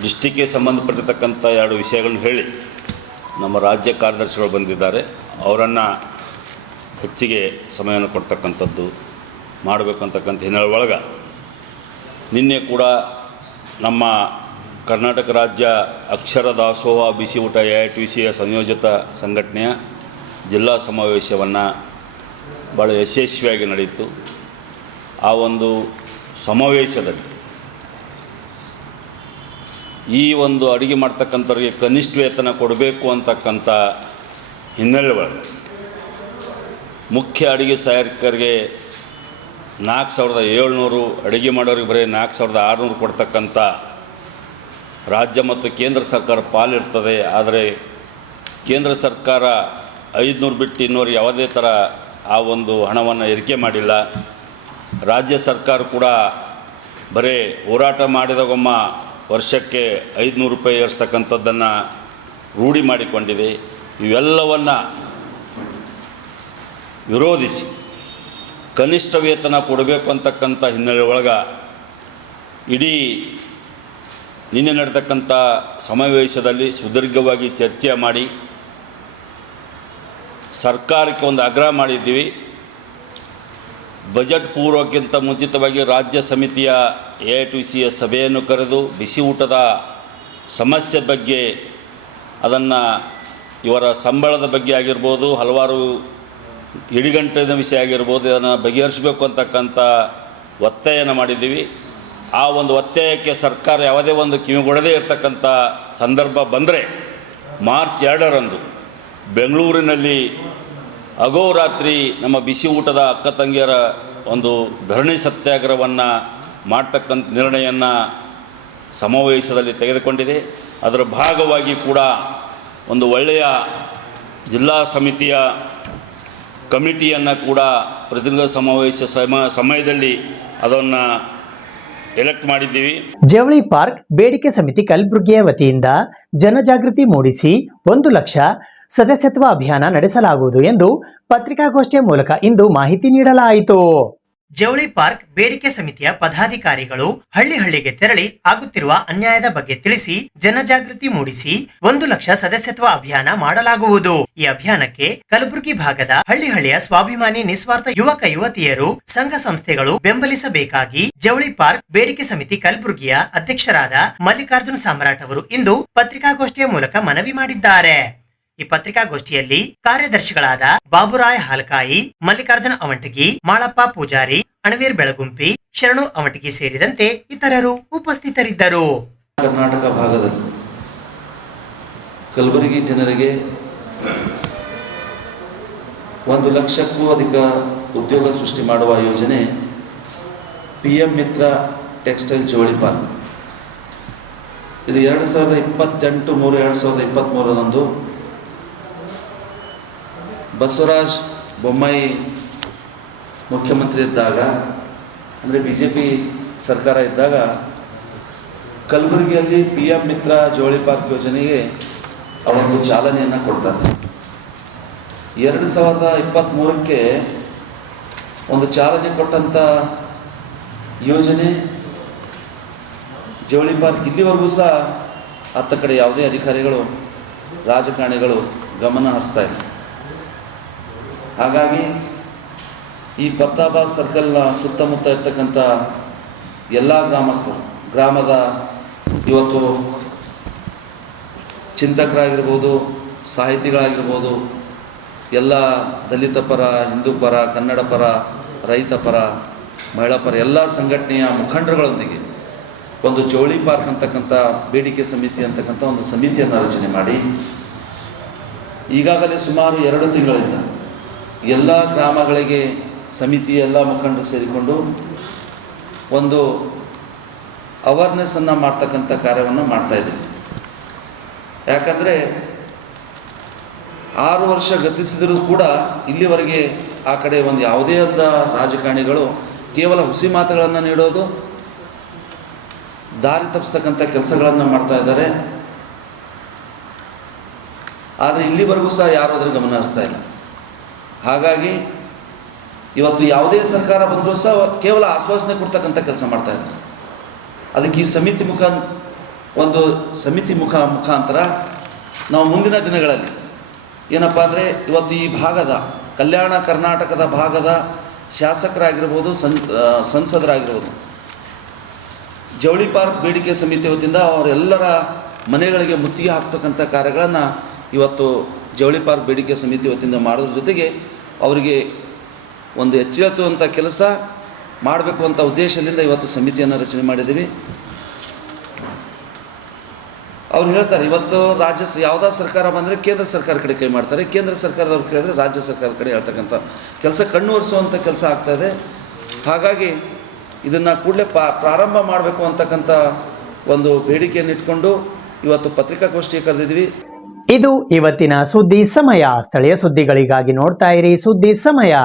ಡಿಸ್ಟಿಕ್ಗೆ ಸಂಬಂಧಪಟ್ಟಿರ್ತಕ್ಕಂಥ 2 ವಿಷಯಗಳನ್ನು ಹೇಳಿ ನಮ್ಮ ರಾಜ್ಯ ಕಾರ್ಯದರ್ಶಿಗಳು ಬಂದಿದ್ದಾರೆ. ಅವರನ್ನು ಹೆಚ್ಚಿಗೆ ಸಮಯವನ್ನು ಕೊಡ್ತಕ್ಕಂಥದ್ದು ಮಾಡಬೇಕು ಅಂತಕ್ಕಂಥ ಹಿನ್ನೆಲೆ ಒಳಗೆ ನಿನ್ನೆ ಕೂಡ ನಮ್ಮ ಕರ್ನಾಟಕ ರಾಜ್ಯ ಅಕ್ಷರ ದಾಸೋಹ ಬಿಸಿಯೂಟ ಎಐಟಿಯುಸಿಯ ಸಂಯೋಜಿತ ಸಂಘಟನೆಯ ಜಿಲ್ಲಾ ಸಮಾವೇಶವನ್ನು ಭಾಳ ಯಶಸ್ವಿಯಾಗಿ ನಡೆಯಿತು. ಆ ಒಂದು ಸಮಾವೇಶದಲ್ಲಿ ಈ ಒಂದು ಅಡುಗೆ ಮಾಡ್ತಕ್ಕಂಥವ್ರಿಗೆ ಕನಿಷ್ಠ ವೇತನ ಕೊಡಬೇಕು ಅಂತಕ್ಕಂಥ ಹಿನ್ನೆಲೆ ಒಳಗೆ ಮುಖ್ಯ ಅಡುಗೆ ಸಹಾಯಕರಿಗೆ 4700 ಅಡುಗೆ ಮಾಡೋರಿಗೆ ಬರೀ 4600 ಕೊಡ್ತಕ್ಕಂಥ ರಾಜ್ಯ ಮತ್ತು ಕೇಂದ್ರ ಸರ್ಕಾರ ಪಾಲಿರ್ತದೆ. ಆದರೆ ಕೇಂದ್ರ ಸರ್ಕಾರ 500 ಬಿಟ್ಟು ಇನ್ನೂರು ಯಾವುದೇ ಥರ ಆ ಒಂದು ಹಣವನ್ನು ಏರಿಕೆ ಮಾಡಿಲ್ಲ. ರಾಜ್ಯ ಸರ್ಕಾರ ಕೂಡ ಬರೀ ಹೋರಾಟ ಮಾಡಿದಾಗೊಮ್ಮ ವರ್ಷಕ್ಕೆ 500 ರೂಪಾಯಿ ಏರಿಸ್ತಕ್ಕಂಥದ್ದನ್ನು ರೂಢಿ ಮಾಡಿಕೊಂಡಿದೆ. ಇವೆಲ್ಲವನ್ನು ವಿರೋಧಿಸಿ ಕನಿಷ್ಠ ವೇತನ ಕೊಡಬೇಕು ಅಂತಕ್ಕಂಥ ಹಿನ್ನೆಲೆ ಒಳಗೆ ಇಡೀ ನಿನ್ನೆ ನಡೆತಕ್ಕಂಥ ಸಮಾವೇಶದಲ್ಲಿ ಸುದೀರ್ಘವಾಗಿ ಚರ್ಚೆ ಮಾಡಿ ಸರ್ಕಾರಕ್ಕೆ ಒಂದು ಆಗ್ರಹ ಮಾಡಿದ್ದೀವಿ. ಬಜೆಟ್ ಪೂರ್ವಕ್ಕಿಂತ ಮುಂಚಿತವಾಗಿ ರಾಜ್ಯ ಸಮಿತಿಯ ಎಐಟಿಯುಸಿಯ ಸಭೆಯನ್ನು ಕರೆದು ಬಿಸಿ ಊಟದ ಸಮಸ್ಯೆ ಬಗ್ಗೆ, ಅದನ್ನು ಇವರ ಸಂಬಳದ ಬಗ್ಗೆ ಆಗಿರ್ಬೋದು, ಹಲವಾರು ಇಡಿಗಂಟಿನ ವಿಷಯ ಆಗಿರ್ಬೋದು, ಅದನ್ನು ಬಗೆಹರಿಸಬೇಕು ಅಂತಕ್ಕಂಥ ಒತ್ತಾಯನ ಮಾಡಿದ್ದೀವಿ. ಆ ಒಂದು ಒತ್ತಾಯಕ್ಕೆ ಸರ್ಕಾರ ಯಾವುದೇ ಒಂದು ಕಿವಿಗೊಡದೇ ಇರತಕ್ಕಂಥ ಸಂದರ್ಭ ಬಂದರೆ ಮಾರ್ಚ್ 2ರಂದು ಬೆಂಗಳೂರಿನಲ್ಲಿ ಅಗೋರಾತ್ರಿ ನಮ್ಮ ಬಿಸಿ ಊಟದ ಅಕ್ಕ ತಂಗಿಯರ ಒಂದು ಧರಣಿ ಸತ್ಯಾಗ್ರಹವನ್ನು ಮಾಡ್ತಕ್ಕಂಥ ನಿರ್ಣಯವನ್ನು ಸಮಾವೇಶದಲ್ಲಿ ತೆಗೆದುಕೊಂಡಿದೆ. ಅದರ ಭಾಗವಾಗಿ ಕೂಡ ಒಂದು ಒಳ್ಳೆಯ ಜಿಲ್ಲಾ ಸಮಿತಿಯ ಕಮಿಟಿಯನ್ನು ಕೂಡ ಪ್ರತಿನಿಧಿ ಸಮಾವೇಶ ಸಮಯದಲ್ಲಿ ಅದನ್ನು ಎಲೆಕ್ಟ್ ಮಾಡಿದ್ದೀವಿ. ಜವಳಿ ಪಾರ್ಕ್ ಬೇಡಿಕೆ ಸಮಿತಿ ಕಲಬುರಗಿಯ ವತಿಯಿಂದ ಜನಜಾಗೃತಿ ಮೂಡಿಸಿ 1 ಲಕ್ಷ ಸದಸ್ಯತ್ವ ಅಭಿಯಾನ ನಡೆಸಲಾಗುವುದು ಎಂದು ಪತ್ರಿಕಾಗೋಷ್ಠಿಯ ಮೂಲಕ ಇಂದು ಮಾಹಿತಿ ನೀಡಲಾಯಿತು. ಜವಳಿ ಪಾರ್ಕ್ ಬೇಡಿಕೆ ಸಮಿತಿಯ ಪದಾಧಿಕಾರಿಗಳು ಹಳ್ಳಿಗೆ ತೆರಳಿ ಆಗುತ್ತಿರುವ ಅನ್ಯಾಯದ ಬಗ್ಗೆ ತಿಳಿಸಿ ಜನಜಾಗೃತಿ ಮೂಡಿಸಿ 1 ಲಕ್ಷ ಸದಸ್ಯತ್ವ ಅಭಿಯಾನ ಮಾಡಲಾಗುವುದು. ಈ ಅಭಿಯಾನಕ್ಕೆ ಕಲಬುರಗಿ ಭಾಗದ ಹಳ್ಳಿಯ ಸ್ವಾಭಿಮಾನಿ ನಿಸ್ವಾರ್ಥ ಯುವಕ ಯುವತಿಯರು, ಸಂಘ ಸಂಸ್ಥೆಗಳು ಬೆಂಬಲಿಸಬೇಕಾಗಿ ಜವಳಿ ಪಾರ್ಕ್ ಬೇಡಿಕೆ ಸಮಿತಿ ಕಲಬುರಗಿಯ ಅಧ್ಯಕ್ಷರಾದ ಮಲ್ಲಿಕಾರ್ಜುನ್ ಸಾಮ್ರಾಟ್ ಅವರು ಇಂದು ಪತ್ರಿಕಾಗೋಷ್ಠಿಯ ಮೂಲಕ ಮನವಿ ಮಾಡಿದ್ದಾರೆ. ಈ ಪತ್ರಿಕಾಗೋಷ್ಠಿಯಲ್ಲಿ ಕಾರ್ಯದರ್ಶಿಗಳಾದ ಬಾಬುರಾಯ್ ಹಾಲಕಾಯಿ, ಮಲ್ಲಿಕಾರ್ಜುನ ಅವಂಟಗಿ, ಮಾಳಪ್ಪ ಪೂಜಾರಿ, ಅಣವೀರ್ ಬೆಳಗುಂಪಿ, ಶರಣು ಅವಂಟಗಿ ಸೇರಿದಂತೆ ಇತರರು ಉಪಸ್ಥಿತರಿದ್ದರು. ಕರ್ನಾಟಕ ಭಾಗದಲ್ಲಿ ಕಲಬುರಗಿ ಜನರಿಗೆ 1 ಲಕ್ಷಕ್ಕೂ ಅಧಿಕ ಉದ್ಯೋಗ ಸೃಷ್ಟಿ ಮಾಡುವ ಯೋಜನೆ PM ಮಿತ್ರ ಟೆಕ್ಸ್ಟೈಲ್ ಜವಳಿ ಪಾರ್ಕ್. ಇದು 2028/3/2023ರಂದು ಬಸವರಾಜ ಬೊಮ್ಮಾಯಿ ಮುಖ್ಯಮಂತ್ರಿ ಇದ್ದಾಗ, ಅಂದರೆ BJP ಸರ್ಕಾರ ಇದ್ದಾಗ ಕಲಬುರಗಿಯಲ್ಲಿ PM ಮಿತ್ರ ಜವಳಿ ಪಾರ್ಕ್ ಯೋಜನೆಗೆ ಅವತ್ತು ಚಾಲನೆಯನ್ನು ಕೊಡ್ತಾರೆ. 2023ಕ್ಕೆ ಒಂದು ಚಾಲನೆ ಕೊಟ್ಟಂಥ ಯೋಜನೆ ಜವಳಿ ಪಾರ್ಕ್ ಇಲ್ಲಿವರೆಗೂ ಸಹ ಅತ್ತ ಕಡೆ ಯಾವುದೇ ಅಧಿಕಾರಿಗಳು, ರಾಜಕಾರಣಿಗಳು ಗಮನ ಹರಿಸ್ತಾ ಇಲ್ಲ. ಹಾಗಾಗಿ ಈ ಪ್ರತಾಪಾದ್ ಸರ್ಕಲ್ನ ಸುತ್ತಮುತ್ತ ಇರ್ತಕ್ಕಂಥ ಎಲ್ಲ ಗ್ರಾಮಸ್ಥರು, ಗ್ರಾಮದ ಇವತ್ತು ಚಿಂತಕರಾಗಿರ್ಬೋದು, ಸಾಹಿತಿಗಳಾಗಿರ್ಬೋದು, ಎಲ್ಲ ದಲಿತ ಪರ, ಹಿಂದೂ ಪರ, ಕನ್ನಡ ಪರ, ರೈತ ಪರ, ಮಹಿಳಾ ಪರ ಎಲ್ಲ ಸಂಘಟನೆಯ ಮುಖಂಡರುಗಳೊಂದಿಗೆ ಒಂದು ಜವಳಿ ಪಾರ್ಕ್ ಅಂತಕ್ಕಂಥ ಬೇಡಿಕೆ ಸಮಿತಿ ಅಂತಕ್ಕಂಥ ಒಂದು ಸಮಿತಿಯನ್ನು ರಚನೆ ಮಾಡಿ ಈಗಾಗಲೇ ಸುಮಾರು 2 ತಿಂಗಳಿಂದ ಎಲ್ಲ ಗ್ರಾಮಗಳಿಗೆ ಸಮಿತಿ ಎಲ್ಲ ಮುಖಂಡರು ಸೇರಿಕೊಂಡು ಒಂದು ಅವೇರ್ನೆಸ್ಸನ್ನು ಮಾಡ್ತಕ್ಕಂಥ ಕಾರ್ಯವನ್ನು ಮಾಡ್ತಾಯಿದ್ದೀವಿ. ಯಾಕಂದರೆ 6 ವರ್ಷ ಗತಿಸಿದರೂ ಕೂಡ ಇಲ್ಲಿವರೆಗೆ ಆ ಕಡೆ ಒಂದು ಯಾವುದೇ ಒಂದು ರಾಜಕಾರಣಿಗಳು ಕೇವಲ ಹುಸಿ ಮಾತುಗಳನ್ನು ನೀಡೋದು, ದಾರಿ ತಪ್ಪಿಸ್ತಕ್ಕಂಥ ಕೆಲಸಗಳನ್ನು ಮಾಡ್ತಾ ಇದ್ದಾರೆ. ಆದರೆ ಇಲ್ಲಿವರೆಗೂ ಸಹ ಯಾರೂ ಅದರ ಗಮನ ಹರಿಸ್ತಾ ಇಲ್ಲ. ಹಾಗಾಗಿ ಇವತ್ತು ಯಾವುದೇ ಸರ್ಕಾರ ಬಂದರೂ ಸಹ ಕೇವಲ ಆಶ್ವಾಸನೆ ಕೊಡ್ತಕ್ಕಂಥ ಕೆಲಸ ಮಾಡ್ತಾ ಇದ್ದಾರೆ. ಅದಕ್ಕೆ ಈ ಸಮಿತಿ ಮುಖಾಂತರ ನಾವು ಮುಂದಿನ ದಿನಗಳಲ್ಲಿ ಏನಪ್ಪ ಅಂದರೆ ಇವತ್ತು ಈ ಭಾಗದ ಕಲ್ಯಾಣ ಕರ್ನಾಟಕದ ಭಾಗದ ಶಾಸಕರಾಗಿರ್ಬೋದು, ಸಂಸದರಾಗಿರ್ಬೋದು, ಜವಳಿ ಪಾರ್ಕ್ ಬೇಡಿಕೆ ಸಮಿತಿ ವತಿಯಿಂದ ಅವರೆಲ್ಲರ ಮನೆಗಳಿಗೆ ಮುತ್ತಿಗೆ ಹಾಕ್ತಕ್ಕಂಥ ಕಾರ್ಯಗಳನ್ನು ಇವತ್ತು ಜವಳಿ ಪಾರ್ಕ್ ಬೇಡಿಕೆ ಸಮಿತಿ ವತಿಯಿಂದ ಮಾಡೋದ್ರ ಜೊತೆಗೆ ಅವರಿಗೆ ಒಂದು ಎಚ್ಚೆತ್ತುವಂಥ ಕೆಲಸ ಮಾಡಬೇಕು ಅಂತ ಉದ್ದೇಶದಿಂದ ಇವತ್ತು ಸಮಿತಿಯನ್ನು ರಚನೆ ಮಾಡಿದ್ದೀವಿ. ಅವ್ರು ಹೇಳ್ತಾರೆ, ಇವತ್ತು ಯಾವುದೋ ಸರ್ಕಾರ ಬಂದರೆ ಕೇಂದ್ರ ಸರ್ಕಾರ ಕಡೆ ಕೈ ಮಾಡ್ತಾರೆ, ಕೇಂದ್ರ ಸರ್ಕಾರದವ್ರು ಕೇಳಿದ್ರೆ ರಾಜ್ಯ ಸರ್ಕಾರದ ಕಡೆ ಹೇಳ್ತಕ್ಕಂಥ ಕೆಲಸ ಕಣ್ಣು ಒರೆಸುವಂಥ ಕೆಲಸ ಆಗ್ತಾಯಿದೆ. ಹಾಗಾಗಿ ಇದನ್ನು ಕೂಡಲೇ ಪ್ರಾರಂಭ ಮಾಡಬೇಕು ಅಂತಕ್ಕಂಥ ಒಂದು ಬೇಡಿಕೆಯನ್ನು ಇಟ್ಕೊಂಡು ಇವತ್ತು ಪತ್ರಿಕಾಗೋಷ್ಠಿ ಕರೆದಿದ್ವಿ. ಇದು ಇವತ್ತಿನ ಸುದ್ದಿ ಸಮಯ. ಸ್ಥಳೀಯ ಸುದ್ದಿಗಳಿಗಾಗಿ ನೋಡ್ತಾ ಇರಿ ಸುದ್ದಿ ಸಮಯ.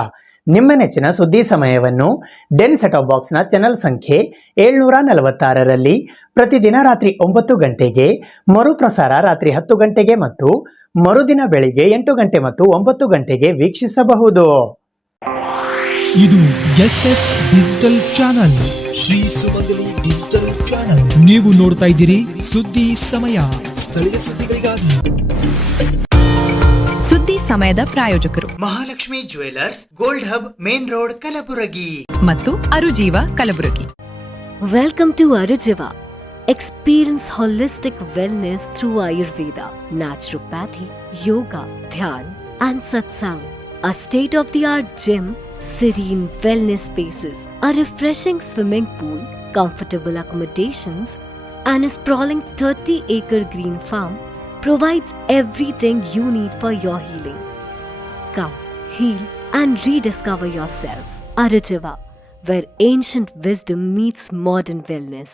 ನಿಮ್ಮ ನೆಚ್ಚಿನ ಸುದ್ದಿ ಸಮಯವನ್ನು ಡೆನ್ ಸೆಟಾಪ್ ಬಾಕ್ಸ್ನ ಚಾನೆಲ್ ಸಂಖ್ಯೆ 746ರಲ್ಲಿ ಪ್ರತಿದಿನ ರಾತ್ರಿ 9 ಗಂಟೆಗೆ, ಮರುಪ್ರಸಾರ ರಾತ್ರಿ 10 ಗಂಟೆಗೆ ಮತ್ತು ಮರುದಿನ ಬೆಳಿಗ್ಗೆ 8 ಗಂಟೆ ಮತ್ತು 9 ಗಂಟೆಗೆ ವೀಕ್ಷಿಸಬಹುದು. ಇದು SS ಡಿಜಿಟಲ್ ಚಾನಲ್, ಶ್ರೀ ಸುಮಂಗಲಿ ಡಿಜಿಟಲ್ ಚಾನಲ್. ನೀವು ನೋಡ್ತಾ ಇದ್ದೀರಿ ಸುದ್ದಿ ಸಮಯ, ಸ್ಥಳೀಯ ಸುದ್ದಿಗಳಿಗಾಗಿ. ಸುದ್ದಿ ಸಮಯದ ಪ್ರಾಯೋಜಕರು Mahalakshmi jewellers, gold hub, main road, Kalaburagi ಮತ್ತು ಅರುಜೀವ Kalaburagi. Welcome to Arujiva. Experience holistic wellness through Ayurveda, naturopathy, yoga, dhyan, and satsang. A state-of-the-art gym, serene wellness spaces, a refreshing swimming pool, comfortable accommodations, and a sprawling 30-acre green farm provides everything you need for your healing. Come, heal, and rediscover yourself. Arujiva, where ancient wisdom meets modern wellness.